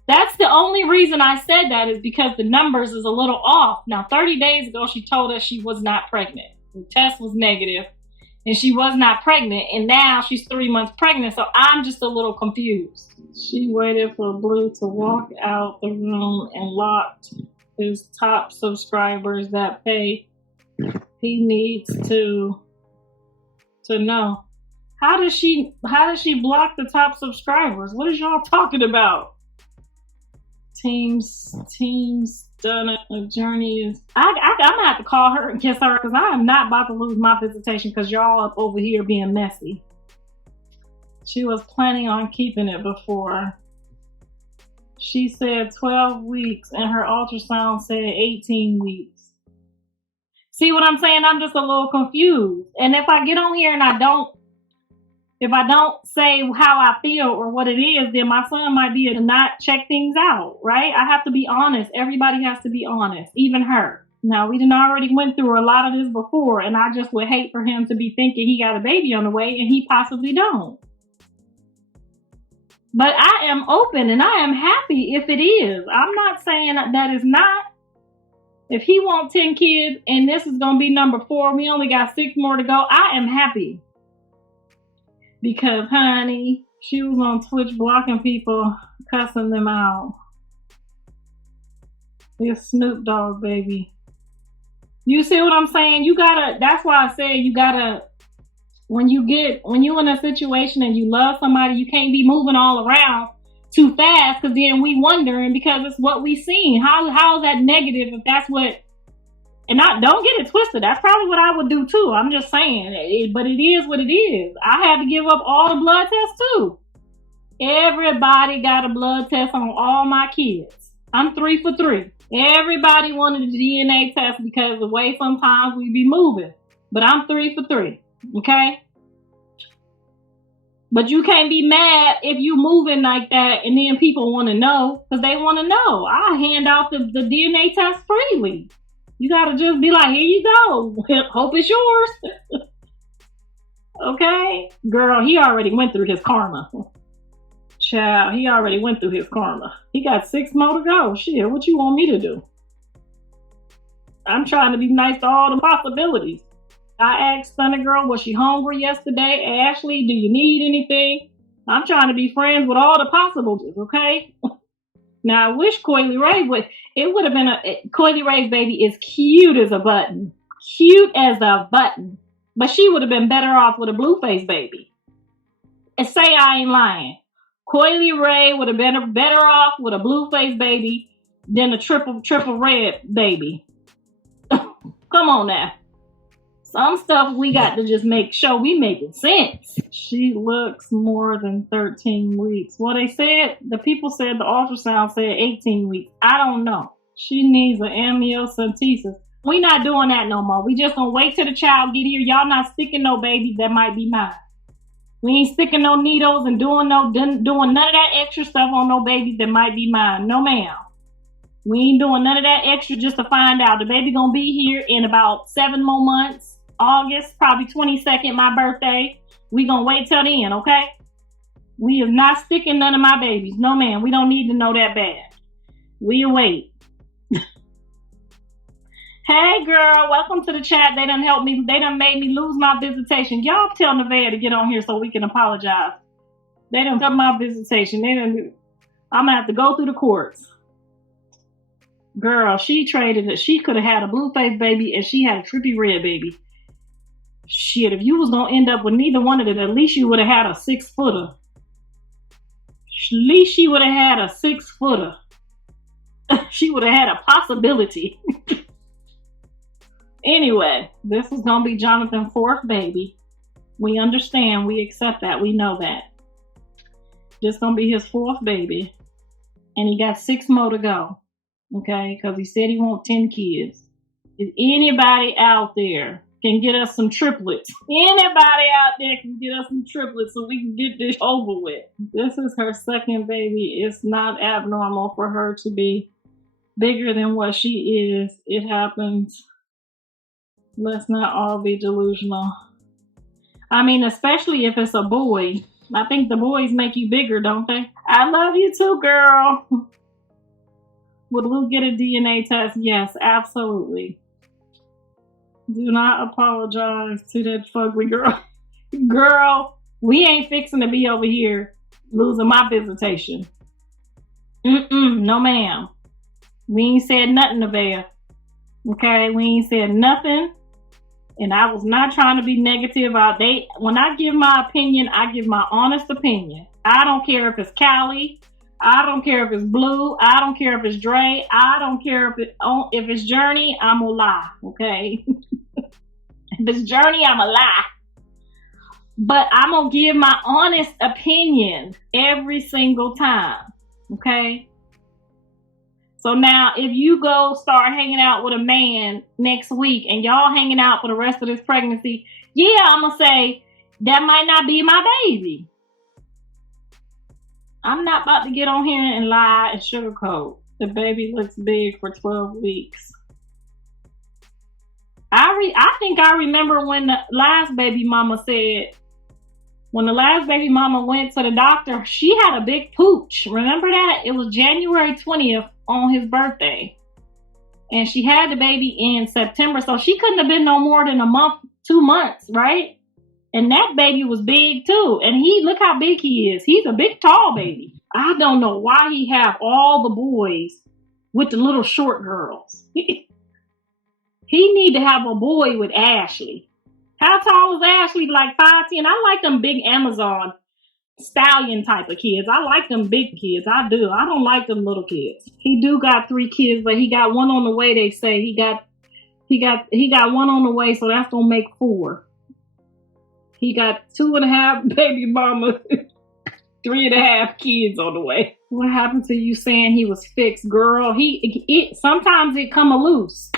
That's the only reason I said that is because the numbers is a little off. Now, 30 days ago, she told us she was not pregnant. The test was negative and she was not pregnant. And now she's 3 months pregnant. So I'm just a little confused. She waited for Blue to walk out the room and locked his top subscribers that pay. He needs to know. How does she block the top subscribers? What is y'all talking about? Teams done a journey is. I'm gonna have to call her and kiss her because I am not about to lose my visitation because y'all up over here being messy. She was planning on keeping it before. She said 12 weeks and her ultrasound said 18 weeks. See what I'm saying? I'm just a little confused. And if I get on here and if I don't say how I feel or what it is, then my son might be able to not check things out, right? I have to be honest. Everybody has to be honest, even her. Now, we done already went through a lot of this before, and I just would hate for him to be thinking he got a baby on the way, and he possibly don't. But I am open, and I am happy if it is. I'm not saying that is not. If he wants 10 kids, and this is going to be number 4, we only got 6 more to go, I am happy. Because, honey, she was on Twitch blocking people, cussing them out. This Snoop Dogg baby. You see what I'm saying? That's why I say you gotta, when you in a situation and you love somebody, you can't be moving all around too fast because then we wondering because it's what we seen. How is that negative if that's what, and don't get it twisted. That's probably what I would do too. I'm just saying, but it is what it is. I had to give up all the blood tests too. Everybody got a blood test on all my kids. I'm 3 for 3. Everybody wanted a DNA test because the way sometimes we be moving. But I'm 3 for 3. Okay? But you can't be mad if you moving like that and then people want to know because they want to know. I hand out the DNA test freely. You got to just be like, here you go. Hope it's yours. Okay? Girl, he already went through his karma. Child, he already went through his karma. He got 6 more to go. Shit, what you want me to do? I'm trying to be nice to all the possibilities. I asked Sunny Girl, was she hungry yesterday? Ashley, do you need anything? I'm trying to be friends with all the possibilities, okay? Now, I wish Coily Ray would. It would have been Coily Ray's baby is cute as a button. Cute as a button. But she would have been better off with a Blueface baby. And say I ain't lying. Coily Ray would have been better off with a Blueface baby than a triple red baby. Come on now. Some stuff we got to just make sure we making sense. She looks more than 13 weeks. Well, they said, the people said the ultrasound said 18 weeks. I don't know. She needs an amniocentesis. We not doing that no more. We just gonna wait till the child get here. Y'all not sticking no babies that might be mine. We ain't sticking no needles and doing none of that extra stuff on no babies that might be mine. No ma'am. We ain't doing none of that extra just to find out. The baby gonna be here in about 7 more months. August, probably 22nd, my birthday. We gonna wait till then, okay? We is not sticking none of my babies. No ma'am, we don't need to know that bad. We'll wait. Hey girl, welcome to the chat. They done helped me. They done made me lose my visitation. Y'all tell Neveah to get on here so we can apologize. They done cut my visitation. I'm gonna have to go through the courts. Girl, she traded it. She could have had a Blueface baby and she had a trippy red baby. Shit, if you was gonna end up with neither one of them, at least you would have had a 6-footer. At least she would have had a 6-footer. She would have had a possibility. Anyway, this is gonna be Jonathan's 4th baby. We understand, we accept that, we know that. This gonna be his 4th baby. And he got 6 more to go. Okay, because he said he wants 10 kids. If anybody out there can get us some triplets, anybody out there can get us some triplets so we can get this over with. This is her 2nd baby. It's not abnormal for her to be bigger than what she is. It happens. Let's not all be delusional. I mean, especially if it's a boy. I think the boys make you bigger, don't they? I love you too, girl. Would Luke get a DNA test? Yes, absolutely. Do not apologize to that fugly girl. Girl, we ain't fixing to be over here losing my visitation. No ma'am. We ain't said nothing, Neveah. Okay, we ain't said nothing. And I was not trying to be negative. When I give my opinion, I give my honest opinion. I don't care if it's Callie. I don't care if it's Blue. I don't care if it's Dre. I don't care if it's Journey. I'm gonna lie, okay? If it's Journey, I'm gonna lie. But I'm gonna give my honest opinion every single time, okay? So now, if you go start hanging out with a man next week and y'all hanging out for the rest of this pregnancy, yeah, I'm gonna say that might not be my baby. I'm not about to get on here and lie and sugarcoat. The baby looks big for 12 weeks. I think I remember when the last baby mama said, when the last baby mama went to the doctor, she had a big pooch. Remember that? It was January 20th on his birthday. And she had the baby in September. So she couldn't have been no more than a month, 2 months, right? And that baby was big too. And look how big he is. He's a big, tall baby. I don't know why he have all the boys with the little short girls. He need to have a boy with Ashley. How tall is Ashley? Like 5'10". I like them big Amazon stallion type of kids. I like them big kids. I do. I don't like them little kids. He do got 3 kids, but he got one on the way. They say he got one on the way, so that's gonna make 4. He got 2.5 baby mamas, 3.5 kids on the way. What happened to you saying he was fixed, girl? Sometimes it come loose.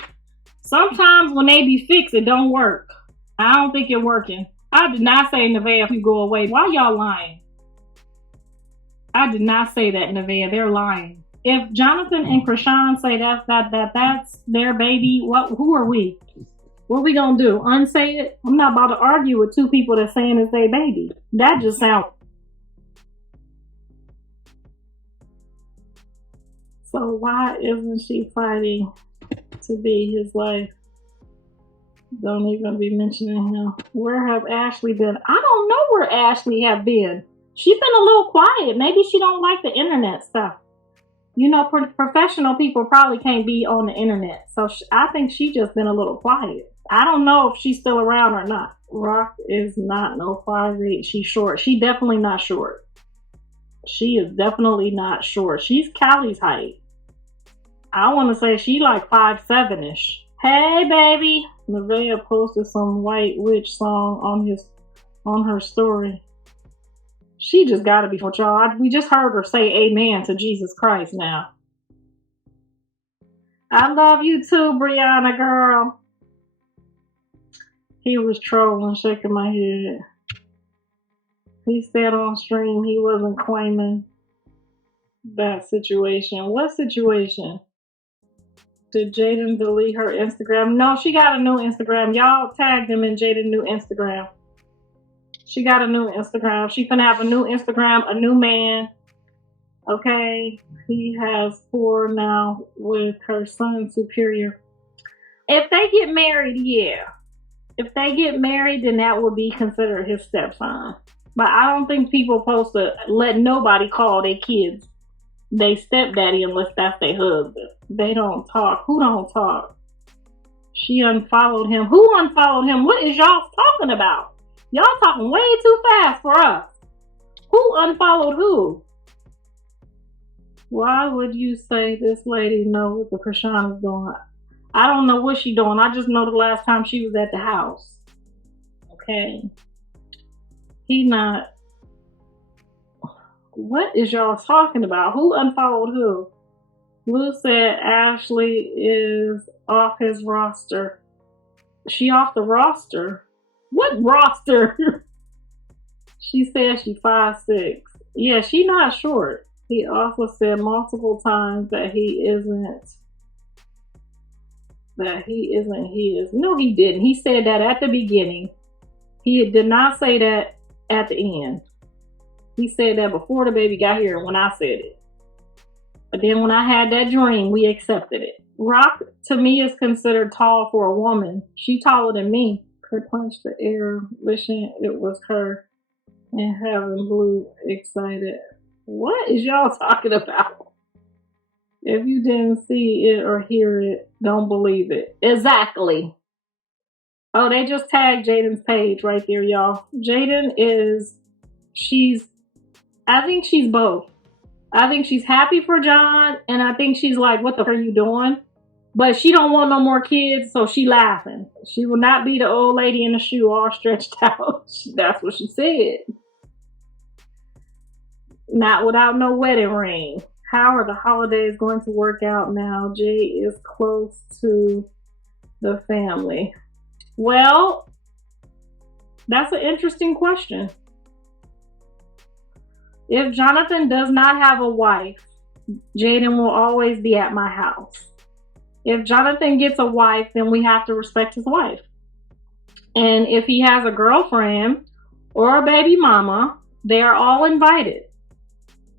Sometimes when they be fixed, it don't work. I don't think it working. I did not say, Neveah, if you go away. Why y'all lying? I did not say that, Neveah. They're lying. If Jonathan and Chrisean say that's their baby, who are we? What we gonna do? Unsay it? I'm not about to argue with 2 people that's saying it's their baby. That just sounds. So why isn't she fighting to be his wife? Don't even be mentioning him. Where have Ashley been? I don't know where Ashley have been. She's been a little quiet. Maybe she don't like the internet stuff. You know, professional people probably can't be on the internet. So I think she just been a little quiet. I don't know if she's still around or not. Rock is not no 5'8". She's short. She definitely not short. She is definitely not short. She's Callie's height. I want to say she like 5'7"-ish. Hey, baby. Neveah posted some White Witch song on her story. She just got to be for y'all. We just heard her say amen to Jesus Christ now. I love you too, Brianna girl. He was trolling, shaking my head. He said on stream he wasn't claiming that situation. What situation? Did Jaidyn delete her Instagram? No, she got a new Instagram. Y'all tagged him in Jaidyn's new Instagram. She got a new Instagram. She finna have a new Instagram, a new man. Okay? He has 4 now with her son, Superior. If they get married, yeah. If they get married, then that would be considered his stepson. But I don't think people supposed to let nobody call their kids they stepdaddy unless that's their husband. They don't talk. Who don't talk? She unfollowed him. Who unfollowed him? What is y'all talking about? Y'all talking way too fast for us. Who unfollowed who? Why would you say this lady know what the Krishan is doing? I don't know what she's doing. I just know the last time she was at the house. Okay. He not... What is y'all talking about? Who unfollowed who? Blue said Ashley is off his roster. She off the roster? What roster? She said she 5'6". Yeah, she not short. He also said multiple times that he isn't his. No, he didn't. He said that at the beginning. He did not say that at the end. He said that before the baby got here when I said it. But then when I had that dream, we accepted it. Rock, to me, is considered tall for a woman. She taller than me. Could punch the air, wishing it was her, and having Blue excited. What is y'all talking about? If you didn't see it or hear it, don't believe it. Exactly. Oh, they just tagged Jaidyn's page right there, y'all. Jaidyn is, I think she's both. I think she's happy for John, and I think she's like, what the fuck are you doing? But she don't want no more kids, so she laughing. She will not be the old lady in the shoe all stretched out. That's what she said. Not without no wedding ring. How are the holidays going to work out now? Jay is close to the family. Well, that's an interesting question. If Jonathan does not have a wife, Jaidyn will always be at my house. If Jonathan gets a wife, then we have to respect his wife. And if he has a girlfriend or a baby mama, they are all invited.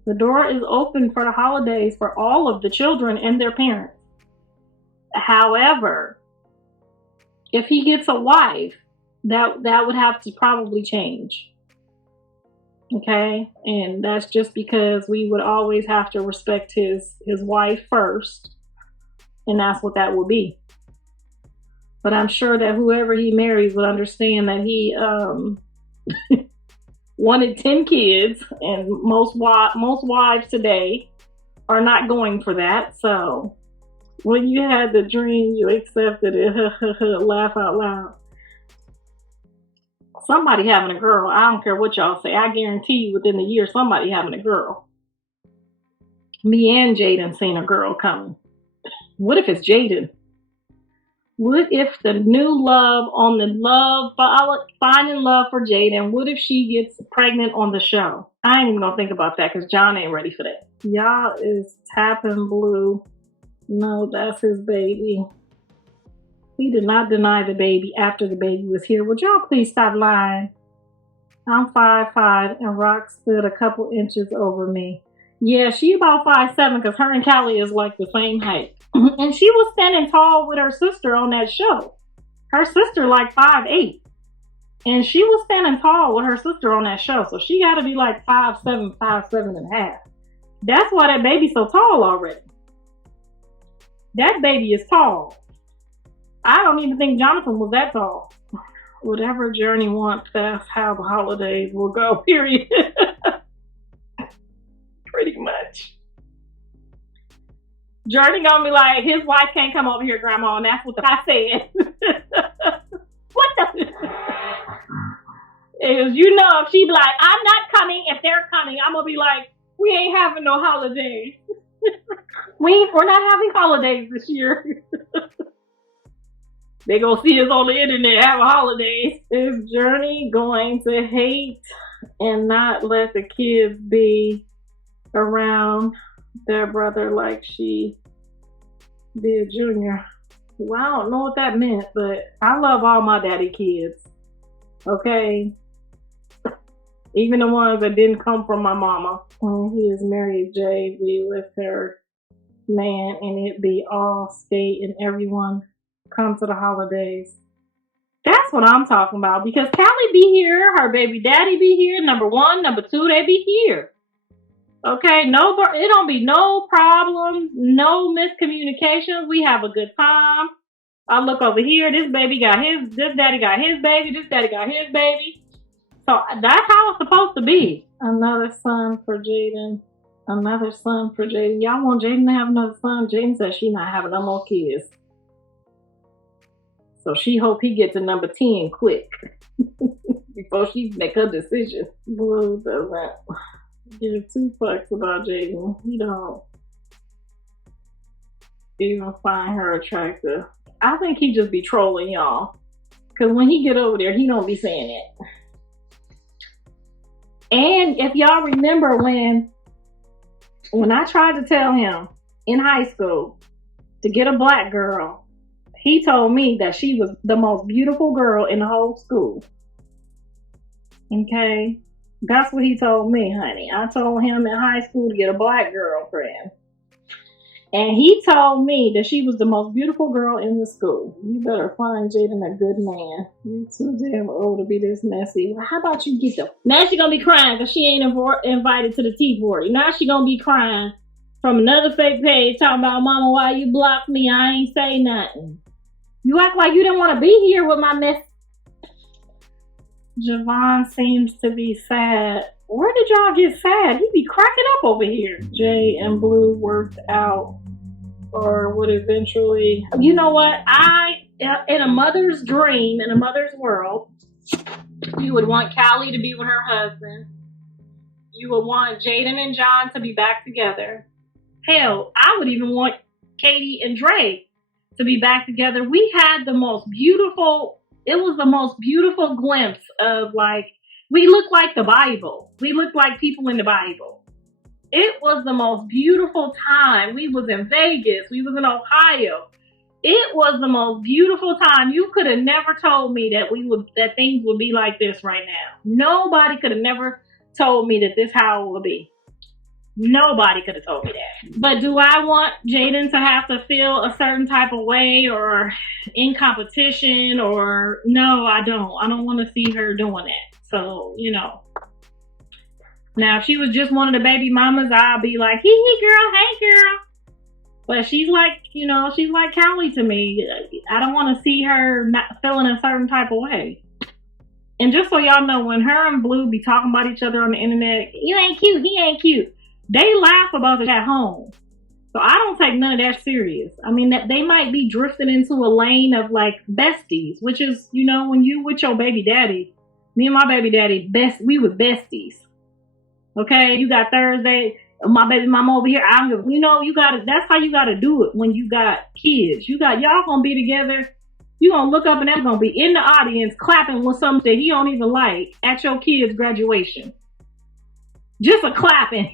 The door is open for the holidays for all of the children and their parents. However, if he gets a wife, that would have to probably change. Okay, and that's just because we would always have to respect his wife first, and that's what that would be. But I'm sure that whoever he marries would understand that he wanted 10 kids, and most wives today are not going for that. So when you had the dream, you accepted it. Laugh out loud. Somebody having a girl. I don't care what y'all say. I guarantee you within the year, somebody having a girl. Me and Jaidyn seen a girl coming. What if it's Jaidyn? What if the new love on the love, finding love for Jaidyn, what if she gets pregnant on the show? I ain't even gonna think about that because John ain't ready for that. Y'all is tapping Blue. No, that's his baby. He did not deny the baby after the baby was here. Would y'all please stop lying? I'm 5'5", and Rock stood a couple inches over me. Yeah, she about 5'7", because her and Callie is like the same height. And she was standing tall with her sister on that show. Her sister like 5'8". And she was standing tall with her sister on that show. So she got to be like 5'7", 5'7.5". That's why that baby's so tall already. That baby is tall. I don't even think Jonathan was that tall. Whatever Journey wants, that's how the holidays will go, period. Journey gonna be like, his wife can't come over here, Grandma, and that's what I said. What the? Is you know, if she be like, I'm not coming, if they're coming, I'm gonna be like, we ain't having no holidays. We're not having holidays this year. They gonna see us on the internet having holidays. Is Journey going to hate and not let the kids be around their brother like she did Junior? Well, I don't know what that meant, but I love all my daddy kids. Okay? Even the ones that didn't come from my mama. When he is married, Jay be with her man, and it be all skate and everyone come to the holidays. That's what I'm talking about, because Callie be here, her baby daddy be here, number one, number two, they be here. Okay, no, it don't be no problems, no miscommunications. We have a good time. I look over here, this daddy got his baby, this daddy got his baby. So that's how it's supposed to be. Another son for Jaidyn. Another son for Jaidyn. Y'all want Jaidyn to have another son? Jaidyn says she not having no more kids. So she hope he gets to number 10 quick. Before she make her decision. Blue doesn't give two fucks about Jaidyn. He don't even find her attractive. I think he just be trolling y'all. Cause when he get over there, he don't be saying it. And if y'all remember when I tried to tell him in high school to get a black girl, he told me that she was the most beautiful girl in the whole school. Okay? That's what he told me, honey. I told him in high school to get a black girlfriend. And he told me that she was the most beautiful girl in the school. You better find Jaidyn a good man. You too damn old to be this messy. How about you get the... Now she gonna be crying because she ain't invited to the tea party. Now she gonna be crying from another fake page talking about, Mama, why you blocked me? I ain't say nothing. You act like you didn't want to be here with my mess. Javon seems to be sad. Where did y'all get sad? He be cracking up over here. Jay and Blue worked out, or would eventually... You know what? In a mother's dream, in a mother's world, you would want Callie to be with her husband. You would want Jaidyn and John to be back together. Hell, I would even want Katie and Dre to be back together. We had the most beautiful... It was the most beautiful glimpse of, like, we look like the Bible. We look like people in the Bible. It was the most beautiful time. We was in Vegas. We was in Ohio. It was the most beautiful time. You could have never told me that things would be like this right now. Nobody could have never told me that this how it would be. Nobody could have told me that. But do I want Jaidyn to have to feel a certain type of way or in competition, or no, I don't. I don't want to see her doing that. So, you know. Now, if she was just one of the baby mamas, I'll be like, hee girl, hey girl. But she's like, you know, she's like Callie to me. I don't want to see her not feeling a certain type of way. And just so y'all know, when her and Blue be talking about each other on the internet, you ain't cute, he ain't cute. They laugh about it at home. So I don't take none of that serious. I mean, that they might be drifting into a lane of like besties, which is, you know, when you with your baby daddy, me and my baby daddy, we was besties. Okay, you got Thursday, my baby mama over here. That's how you gotta do it when you got kids. Y'all gonna be together. You gonna look up and they're gonna be in the audience clapping with something that he don't even like at your kid's graduation. Just a clapping.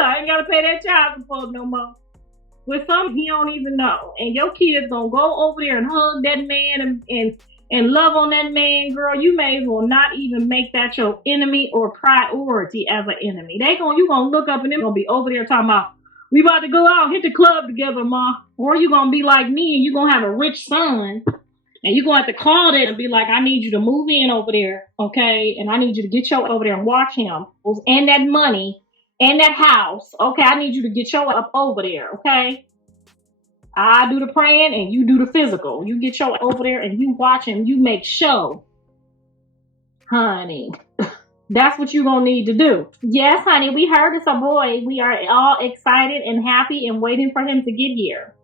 I ain't gotta pay that child support no more. With something he don't even know. And your kid's gonna go over there and hug that man and love on that man, girl. You may as well not even make that your enemy or priority as an enemy. You gonna look up and they're gonna be over there talking about, we about to go out, hit the club together, ma. Or you gonna be like me and you gonna have a rich son. And you're going to have to call that and be like, I need you to move in over there, okay? And I need you to get your over there and watch him. And that money and that house, okay? I need you to get your up over there, okay? I do the praying and you do the physical. You get your over there and you watch him. You make sure, honey. That's what you're going to need to do. Yes, honey, we heard it's a boy. We are all excited and happy and waiting for him to get here.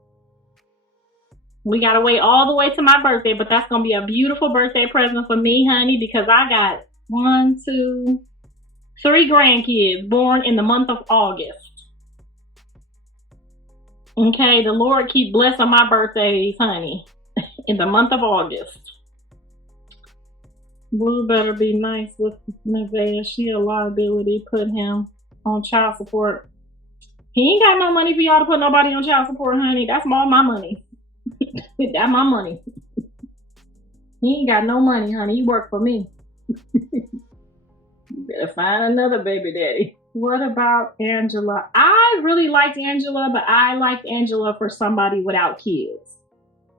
We got to wait all the way to my birthday, but that's going to be a beautiful birthday present for me, honey, because I got 3 grandkids born in the month of August. Okay, the Lord keep blessing my birthdays, honey, in the month of August. Blue better be nice with Neveah. She a liability. Put him on child support. He ain't got no money for y'all to put nobody on child support, honey. That's all my money. That's my money. He ain't got no money, honey. You work for me. You better find another baby daddy. What about Angela? I really liked Angela, but I liked Angela for somebody without kids.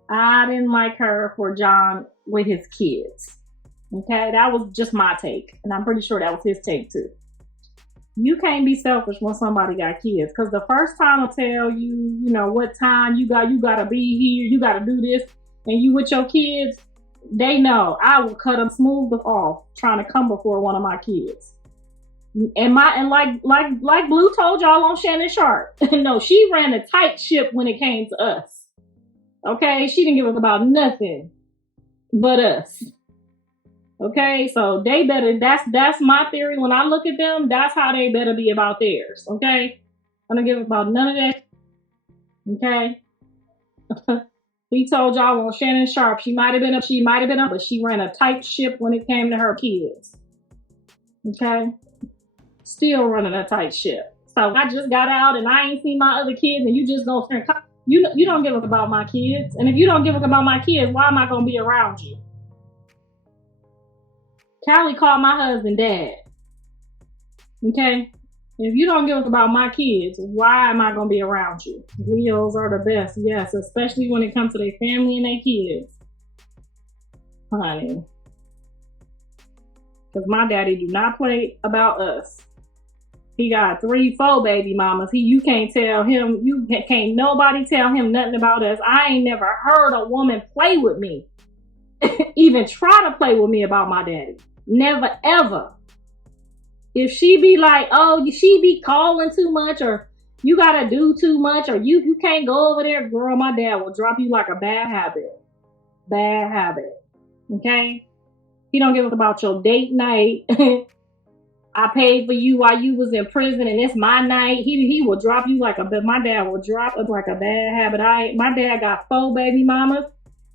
I didn't like her for John with his kids. Okay, that was just my take. And I'm pretty sure that was his take too. You can't be selfish when somebody got kids. Because the first time I'll tell you, you know, what time you got to be here, you got to do this, and you with your kids, they know I will cut them smooth off trying to come before one of my kids. And like Blue told y'all on Shannon Sharp, no, she ran a tight ship when it came to us. Okay, she didn't give a about nothing but us. Okay, so they better, that's my theory. When I look at them, that's how they better be about theirs. Okay, I don't give about none of that. Okay. He told y'all on Shannon Sharp, she might have been up, but she ran a tight ship when it came to her kids. Okay, still running a tight ship. So I just got out and I ain't seen my other kids, and you just go you don't give a about my kids, and if you don't give a about my kids, why am I gonna be around you? Callie called my husband dad. Okay? If you don't give a about my kids, why am I going to be around you? Leos are the best, yes, especially when it comes to their family and their kids. Honey. Because my daddy do not play about us. He got 3, 4 baby mamas. You can't tell him, can't nobody tell him nothing about us. I ain't never heard a woman play with me. Even try to play with me about my daddy. Never ever. If she be like, oh, she be calling too much, or you gotta do too much, or you can't go over there, girl, my dad will drop you like a bad habit. Bad habit. Okay? He don't give a about your date night. I paid for you while you was in prison and it's my night. He will drop you like my dad will drop us like a bad habit. My dad got 4 baby mamas,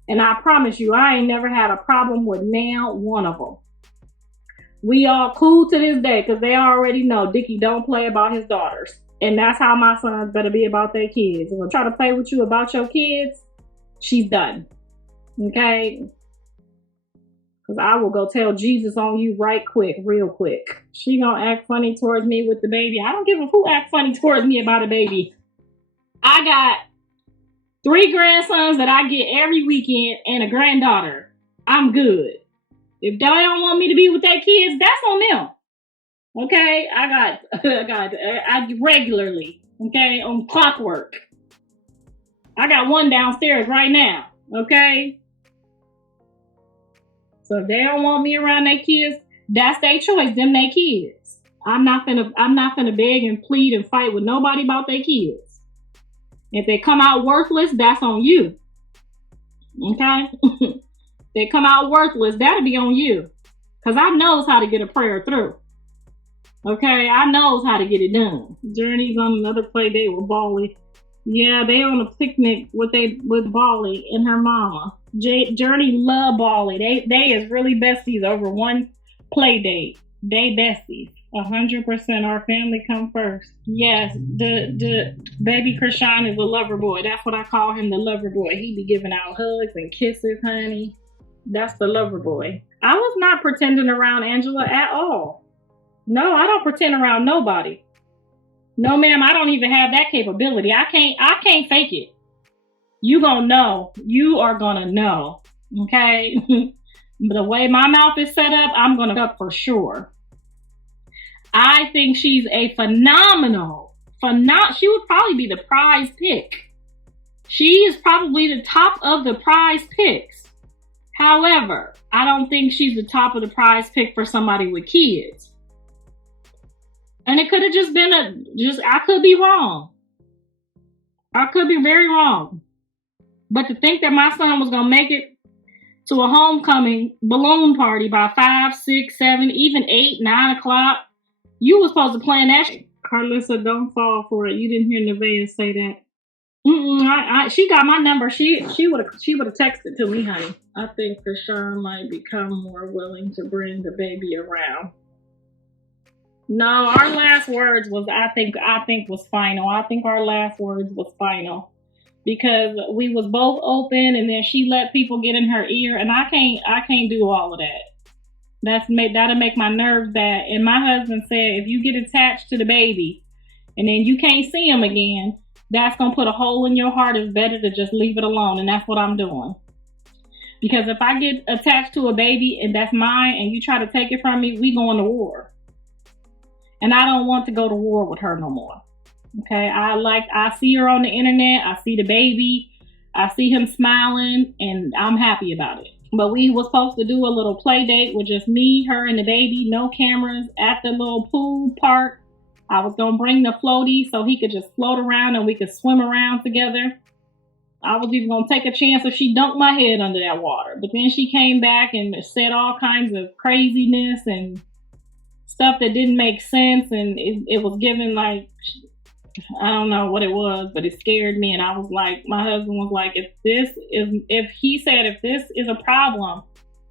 and I promise you, I ain't never had a problem with now one of them. We all cool to this day because they already know Dickie don't play about his daughters. And that's how my sons better be about their kids. If I try to play with you about your kids, she's done. Okay? Because I will go tell Jesus on you right quick, real quick. She gonna act funny towards me with the baby. I don't give a who act funny towards me about a baby. I got 3 grandsons that I get every weekend and a granddaughter. I'm good. If they don't want me to be with their kids, that's on them. Okay? I regularly, okay, on clockwork. I got one downstairs right now. Okay? So if they don't want me around their kids, that's their choice, them their kids. I'm not finna beg and plead and fight with nobody about their kids. If they come out worthless, that's on you. Okay? They come out worthless, that'll be on you. Because I knows how to get a prayer through. Okay, I knows how to get it done. Journey's on another play date with Bali. Yeah, they on a picnic with Bali and her mama. Journey love Bali. They is really besties over one play date. They besties. 100%. Our family come first. Yes, the baby Krishan is a lover boy. That's what I call him, the lover boy. He be giving out hugs and kisses, honey. That's the lover boy. I was not pretending around Angela at all. No, I don't pretend around nobody. No, ma'am, I don't even have that capability. I can't fake it. You gonna know. You are gonna know. Okay? The way my mouth is set up, I'm gonna up for sure. I think she's a phenomenal. She would probably be the prize pick. She is probably the top of the prize picks. However, I don't think she's the top of the prize pick for somebody with kids. And it could have just been I could be wrong. I could be very wrong. But to think that my son was going to make it to a homecoming balloon party by 5, 6, 7, even 8, 9 o'clock, you was supposed to plan that shit. Karlissa, don't fall for it. You didn't hear Neveah say that. She got my number. She would have texted to me, honey. I think Chrisean might become more willing to bring the baby around. No, our last words was I think was final. I think our last words was final. Because we was both open and then she let people get in her ear, and I can't do all of that. That'll make my nerves bad. And my husband said if you get attached to the baby and then you can't see him again, that's gonna put a hole in your heart. It's better to just leave it alone, and that's what I'm doing. Because if I get attached to a baby and that's mine and you try to take it from me, we going to war. And I don't want to go to war with her no more. Okay, I see her on the internet, I see the baby, I see him smiling, and I'm happy about it. But we were supposed to do a little play date with just me, her, and the baby, no cameras, at the little pool park. I was gonna bring the floaty so he could just float around and we could swim around together. I was even gonna take a chance if she dunked my head under that water. But then she came back and said all kinds of craziness and stuff that didn't make sense, and it was given like, I don't know what it was, but it scared me. And I was like, my husband was like, if this is a problem,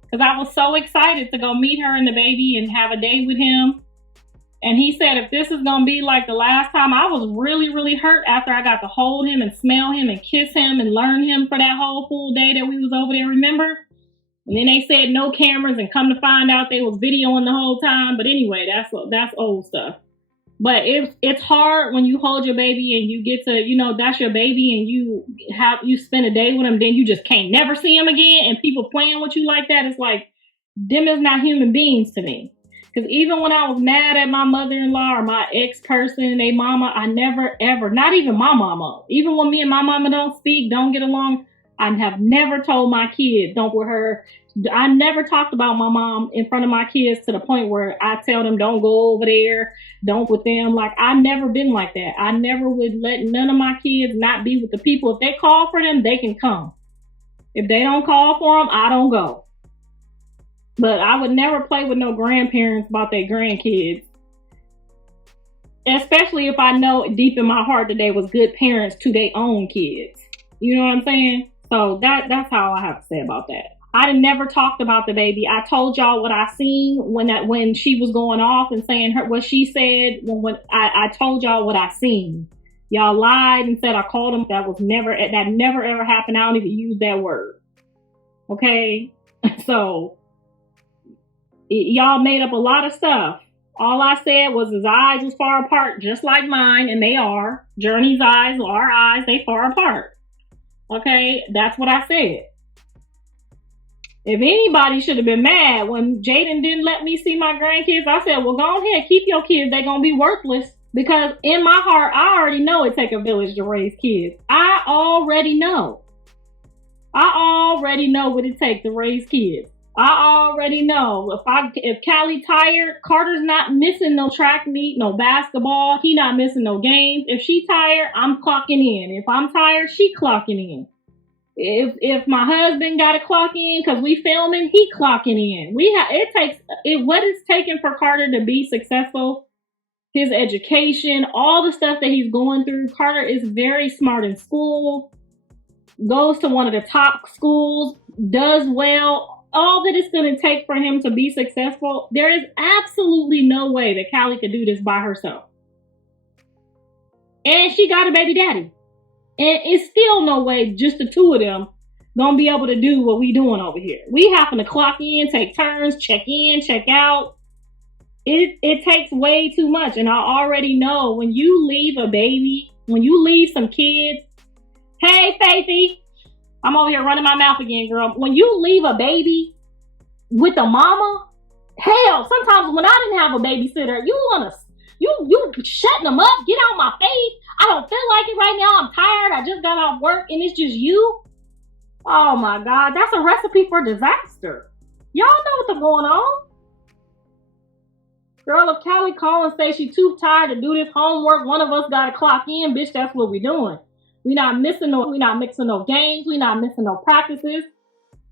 because I was so excited to go meet her and the baby and have a day with him. And he said, if this is going to be like the last time, I was really, really hurt after I got to hold him and smell him and kiss him and learn him for that whole full day that we was over there, remember? And then they said no cameras, and come to find out they was videoing the whole time. But anyway, that's old stuff. But it's hard when you hold your baby and you get to, that's your baby, and you spend a day with him, then you just can't never see him again, and people playing with you like that. It's like, them is not human beings to me. Because even when I was mad at my mother-in-law or my ex-person, they mama, I never ever, not even my mama, even when me and my mama don't speak, don't get along, I have never told my kids, don't with her. I never talked about my mom in front of my kids to the point where I tell them, don't go over there, don't with them. Like, I've never been like that. I never would let none of my kids not be with the people. If they call for them, they can come. If they don't call for them, I don't go. But I would never play with no grandparents about their grandkids. Especially if I know deep in my heart that they was good parents to their own kids. You know what I'm saying? So that's how I have to say about that. I never talked about the baby. I told y'all what I seen when she was going off and saying what she said. When I told y'all what I seen. Y'all lied and said I called him. That never ever happened. I don't even use that word. Okay? So y'all made up a lot of stuff. All I said was his eyes was far apart, just like mine, and they are. Journey's eyes, our eyes, they far apart. Okay? That's what I said. If anybody should have been mad when Jaidyn didn't let me see my grandkids, I said, well, go ahead, keep your kids. They're going to be worthless. Because in my heart, I already know it takes a village to raise kids. I already know. I already know what it takes to raise kids. I already know. If Callie tired, Carter's not missing no track meet, no basketball. He not missing no games. If she tired, I'm clocking in. If I'm tired, she clocking in. If my husband got to clock in because we filming, he clocking in. What it's taken for Carter to be successful, his education, all the stuff that he's going through. Carter is very smart in school, goes to one of the top schools, does well. All that it's going to take for him to be successful, there is absolutely no way that Callie could do this by herself. And she got a baby daddy. And it's still no way just the two of them gonna be able to do what we doing over here. We having to clock in, take turns, check in, check out. It takes way too much. And I already know when you leave a baby, when you leave some kids, hey, Faithy, I'm over here running my mouth again, girl. When you leave a baby with a mama, hell, sometimes when I didn't have a babysitter, you shutting them up, get out my face. I don't feel like it right now. I'm tired. I just got off work and it's just you. Oh my God, that's a recipe for disaster. Y'all know what's going on. Girl, if Callie call and say she too tired to do this homework, one of us gotta clock in, bitch, that's what we doing. We not mixing no games, we not missing no practices.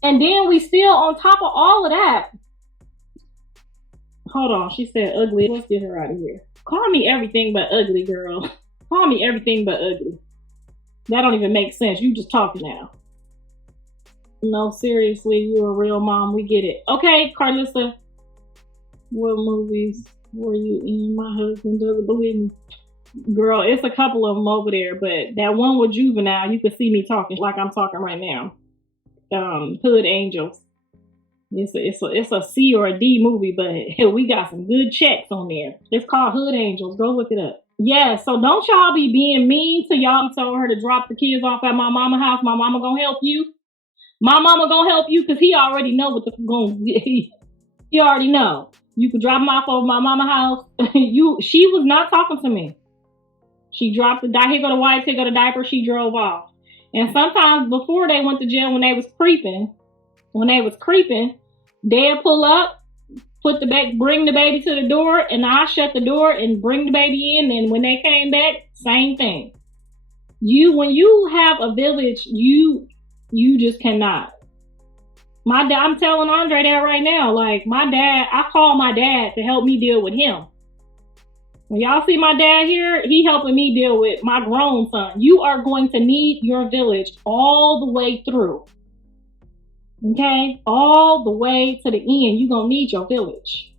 And then we still on top of all of that. Hold on, she said ugly. Let's get her out of here. Call me everything but ugly, girl. Call me everything but ugly. That don't even make sense. You just talking now. No, seriously, you're a real mom. We get it. Okay, Karlissa. What movies were you in? My husband doesn't believe me. Girl, it's a couple of them over there, but that one with Juvenile, you can see me talking like I'm talking right now. Hood Angels. It's a C or a D movie, but we got some good checks on there. It's called Hood Angels. Go look it up. Yeah, so don't y'all be being mean to y'all. Told her to drop the kids off at my mama house. My mama gonna help you. My mama gonna help you because he already know what the going. He already know. You could drop them off over my mama house. She was not talking to me. She dropped the here go the wipes, here go the diaper. She drove off. And sometimes before they went to jail, when they was creeping, they'd pull up, bring the baby to the door, and I shut the door and bring the baby in. And when they came back, same thing. When you have a village, you just cannot. My dad, I'm telling Andre that right now. Like my dad, I call my dad to help me deal with him. When y'all see my dad here, he helping me deal with my grown son. You are going to need your village all the way through. Okay? All the way to the end. You're going to need your village.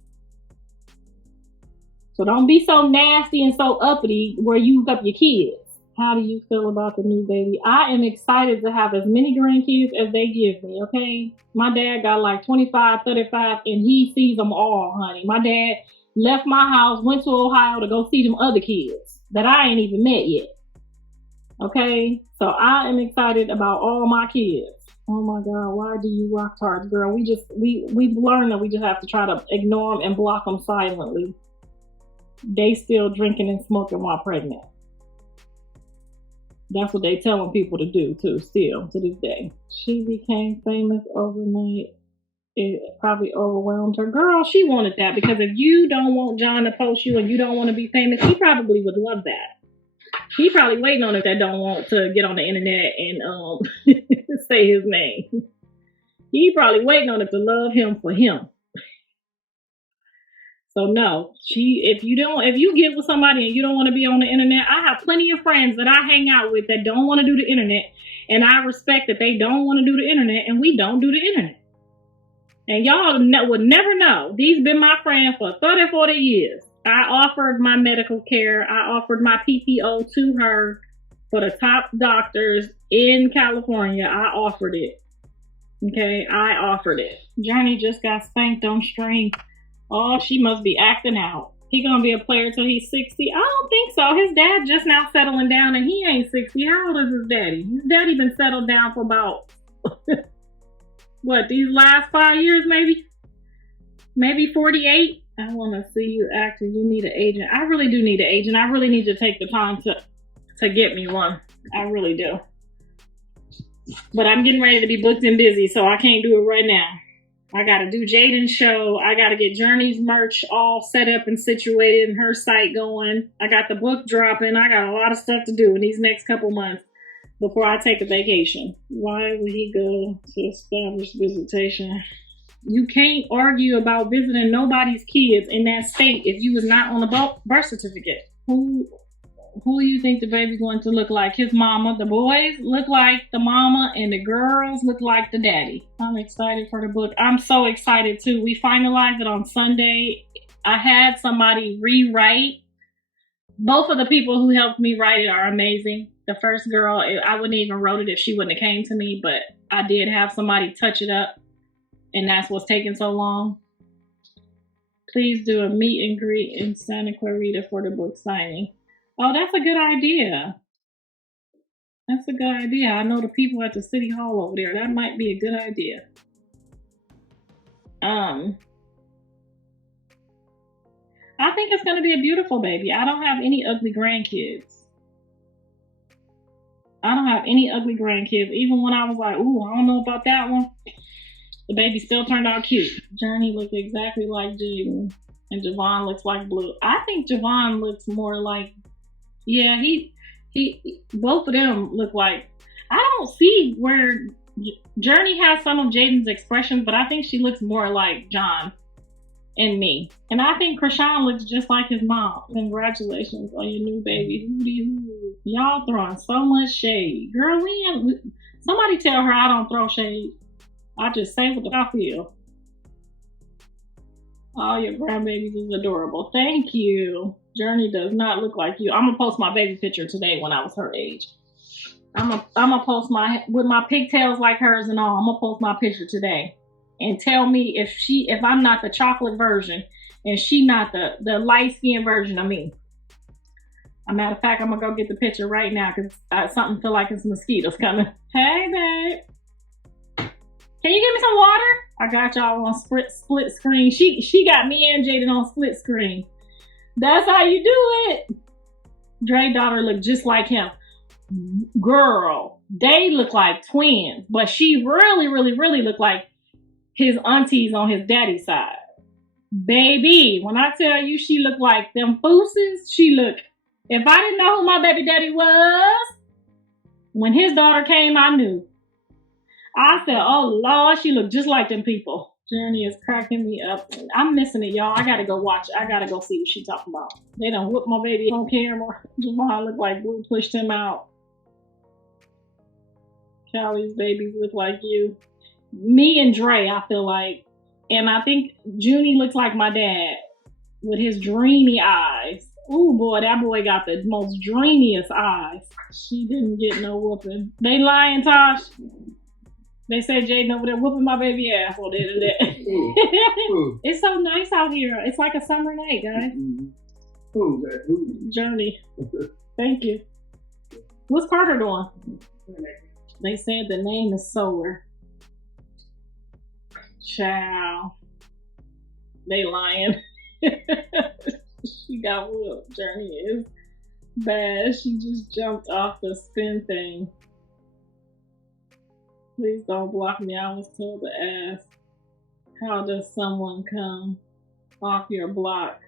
So don't be so nasty and so uppity where you hook up your kids. How do you feel about the new baby? I am excited to have as many grandkids as they give me, okay? My dad got like 25, 35, and he sees them all, honey. My dad left my house, went to Ohio to go see them other kids that I ain't even met yet. Okay? So I am excited about all my kids. Oh my God, why do you rock tards, girl? We've learned that we just have to try to ignore them and block them silently. They still drinking and smoking while pregnant. That's what they telling people to do too, still to this day. She became famous overnight. It probably overwhelmed her. Girl, she wanted that because if you don't want John to post you and you don't want to be famous, he probably would love that. He probably waiting on it that don't want to get on the internet and say his name. He probably waiting on it to love him for him. So no, if you get with somebody and you don't want to be on the internet, I have plenty of friends that I hang out with that don't want to do the internet, and I respect that they don't want to do the internet, and we don't do the internet. And y'all would never know. These been my friends for 30, 40 years. I offered my medical care. I offered my PPO to her for the top doctors in California. I offered it. Okay, I offered it. Johnny just got spanked on stream. Oh, she must be acting out. He gonna be a player till he's 60? I don't think so. His dad just now settling down and he ain't 60. How old is his daddy? His daddy been settled down for about, what, these last 5 years maybe? Maybe 48? I wanna see you acting. You need an agent. I really do need an agent. I really need to take the time to get me one. I really do. But I'm getting ready to be booked and busy, so I can't do it right now. I gotta do Jaidyn's show. I gotta get Journey's merch all set up and situated and her site going. I got the book dropping. I got a lot of stuff to do in these next couple months before I take a vacation. Why would he go to establish visitation? You can't argue about visiting nobody's kids in that state if you was not on the birth certificate. Who you think the baby's going to look like? His mama. The boys look like the mama and the girls look like the daddy. I'm excited for the book. I'm so excited too. We finalized it on Sunday. I had somebody rewrite. Both of the people who helped me write it are amazing. The first girl, I wouldn't even wrote it if she wouldn't have came to me, but I did have somebody touch it up, and that's what's taking so long. Please do a meet and greet in Santa Clarita for the book signing. Oh, that's a good idea. That's a good idea. I know the people at the city hall over there. That might be a good idea. I think it's going to be a beautiful baby. I don't have any ugly grandkids. Even when I was like, ooh, I don't know about that one. The baby still turned out cute. Journey looked exactly like Jaidyn. And Javon looks like Blue. I think Javon looks more like, yeah, he both of them look like, I don't see where Journey has some of Jaiden's expressions, but I think she looks more like John and me. And I think Chrisean looks just like his mom. Congratulations on your new baby. Y'all throwing so much shade. Girl, somebody tell her I don't throw shade. I just say what I feel. Oh, your grandbaby is adorable. Thank you. Journey does not look like you. I'm gonna post my baby picture today when I was her age. I'm gonna post with my pigtails like hers and all. I'm gonna post my picture today and tell me if I'm not the chocolate version and she not the light skinned version of me. As a matter of fact, I'm gonna go get the picture right now because something feel like it's mosquitoes coming. Hey, babe. Can you give me some water? I got y'all on split screen. She got me and Jaiden on split screen. That's how you do it. Dre's daughter looked just like him. Girl, they look like twins, but she really, really, really looked like his aunties on his daddy's side. Baby, when I tell you she looked like them fooses, she looked. If I didn't know who my baby daddy was, when his daughter came, I knew. I said, oh Lord, she looked just like them people. Journey is cracking me up. I'm missing it, y'all. I gotta go watch it. I gotta go see what she talking about. They done whooped my baby on camera. Javon looked like Blue pushed him out. Callie's babies look like you. Me and Dre, I feel like. And I think Junie looks like my dad with his dreamy eyes. Ooh, boy, that boy got the most dreamiest eyes. She didn't get no whooping. They lying, Tosh. They said Jaiden over there whooping my baby ass on the internet. It's so nice out here. It's like a summer night, guys. Journey. Thank you. What's Carter doing? They said the name is Solar. Child. They lying. She got whooped. Journey is bad. She just jumped off the spin thing. Please don't block me. I was told to ask, how does someone come off your block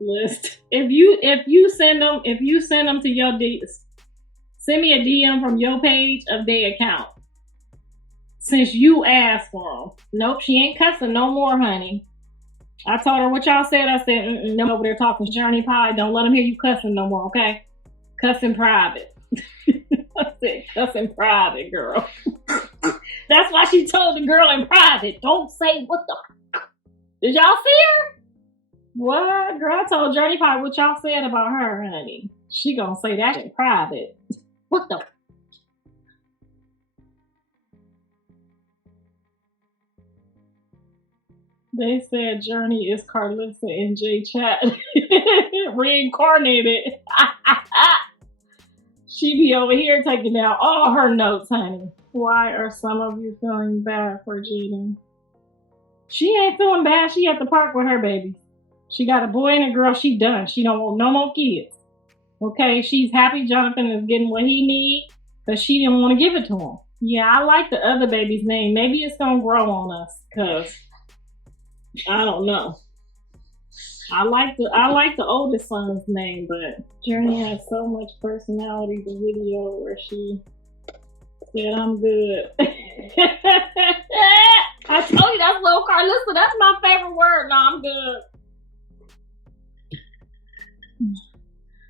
list? If you send them to your send me a DM from your page of their account. Since you asked for them. Nope, she ain't cussing no more, honey. I told her what y'all said. I said, no, over there talking Journey Pie. Don't let them hear you cussing no more, okay? Cussing private. I said, cussing private, girl. That's why she told the girl in private, don't say what the. Did y'all see her? What? Girl, I told Journey Pie what y'all said about her, honey. She gonna say that in private. What the? They said Journey is Karlissa in J-Chat. Reincarnated. She be over here taking down all her notes, honey. Why are some of you feeling bad for Jaiden? She ain't feeling bad. She at the park with her baby. She got a boy and a girl. She done. She don't want no more kids. Okay, she's happy Jonathan is getting what he needs, but she didn't want to give it to him. Yeah, I like the other baby's name. Maybe it's gonna grow on us, cause I don't know. I like the oldest son's name, but Journey has so much personality. The video where she said, "I'm good." I told you that's little Karlissa. That's my favorite word. No, I'm good.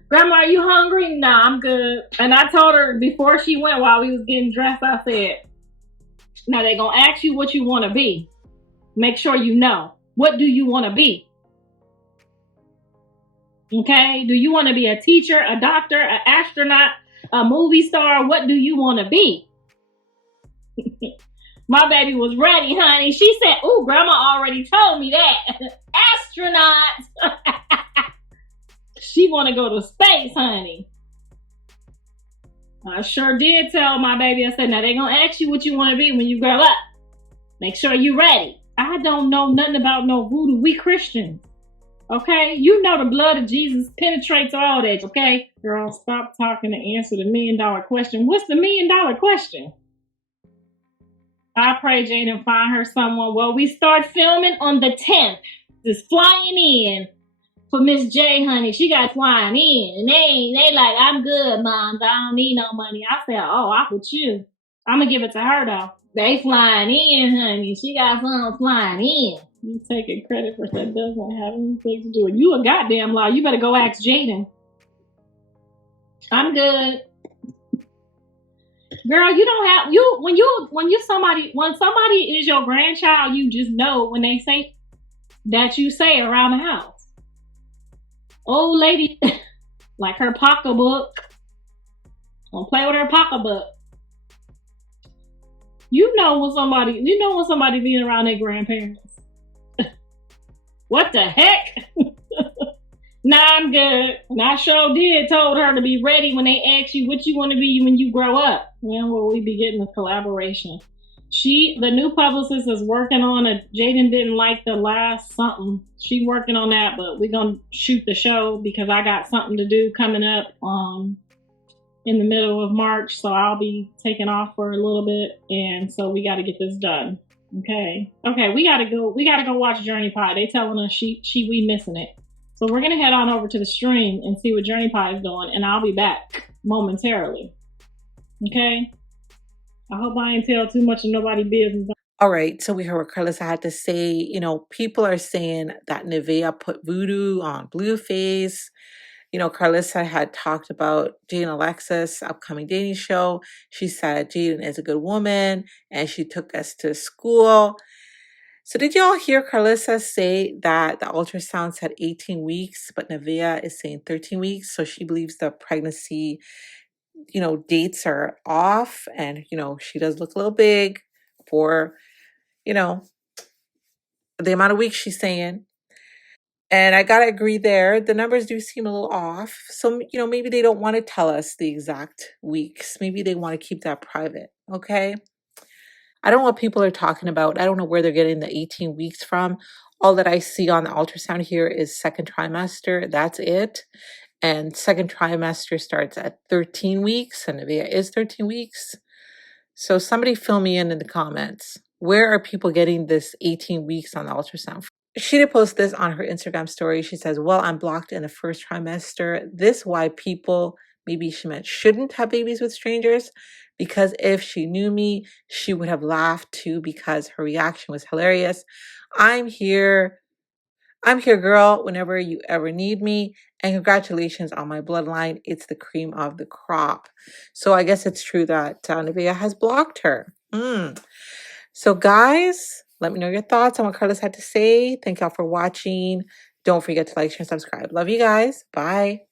Grandma, are you hungry? Nah, I'm good. And I told her before she went, while we was getting dressed, I said, now they're going to ask you what you want to be. Make sure you know. What do you want to be? Okay? Do you want to be a teacher, a doctor, an astronaut, a movie star? What do you want to be? My baby was ready, honey. She said, ooh, Grandma already told me that. Astronaut. She want to go to space, honey. I sure did tell my baby. I said, now they're going to ask you what you want to be when you grow up. Make sure you're ready. I don't know nothing about no voodoo. We Christians. Okay? You know the blood of Jesus penetrates all that, okay? Girl, stop talking and answer the $1 million question. What's the $1 million question? I pray Jaiden find her someone. Well, we start filming on the 10th. is flying in for Miss J, honey. She got flying in. And they like, I'm good, Mom. I don't need no money. I said, oh, I with you. I'm going to give it to her, though. They flying in, honey. She got something flying in. You taking credit for that doesn't have anything to do with it. You a goddamn lie. You better go ask Jaiden. I'm good. Girl, you don't have when somebody is your grandchild, you just know when they say that you say around the house. Old lady, like her pocketbook. Don't play with her pocketbook. You know when somebody being around their grandparents. What the heck? Nah, I'm good. And I sure did told her to be ready when they ask you what you want to be when you grow up. When will we be getting a collaboration? The new publicist is working on it. Jaiden didn't like the last something. She working on that, but we're gonna shoot the show because I got something to do coming up in the middle of March, so I'll be taking off for a little bit, and so we got to get this done. Okay, we gotta go watch Journey Pie. They telling us we missing it. So we're going to head on over to the stream and see what Journey Pie is doing, and I'll be back momentarily. Okay? I hope I ain't tell too much of nobody's business. All right, so we heard what Karlissa had to say. You know, people are saying that Neveah put voodoo on Blueface. You know, Karlissa had talked about JaidynAlexis' upcoming dating show. She said Jaiden is a good woman, and she took us to school. So did y'all hear Karlissa say that the ultrasound said 18 weeks, but Neveah is saying 13 weeks? So she believes the pregnancy, dates are off, and, she does look a little big for, the amount of weeks she's saying. And I gotta agree there. The numbers do seem a little off. So, maybe they don't want to tell us the exact weeks. Maybe they want to keep that private, okay? I don't know what people are talking about. I don't know where they're getting the 18 weeks from. All that I see on the ultrasound here is second trimester. That's it. And second trimester starts at 13 weeks, and Neveah is 13 weeks. So somebody fill me in the comments. Where are people getting this 18 weeks on the ultrasound? She did post this on her Instagram story. She says, well, I'm blocked in the first trimester. This why people, maybe she meant, shouldn't have babies with strangers, because if she knew me, she would have laughed too, because her reaction was hilarious. I'm here, girl, whenever you ever need me. And congratulations on my bloodline. It's the cream of the crop. So I guess it's true that Neveah has blocked her. So guys, let me know your thoughts on what Karlissa had to say. Thank y'all for watching. Don't forget to like, share, and subscribe. Love you guys. Bye.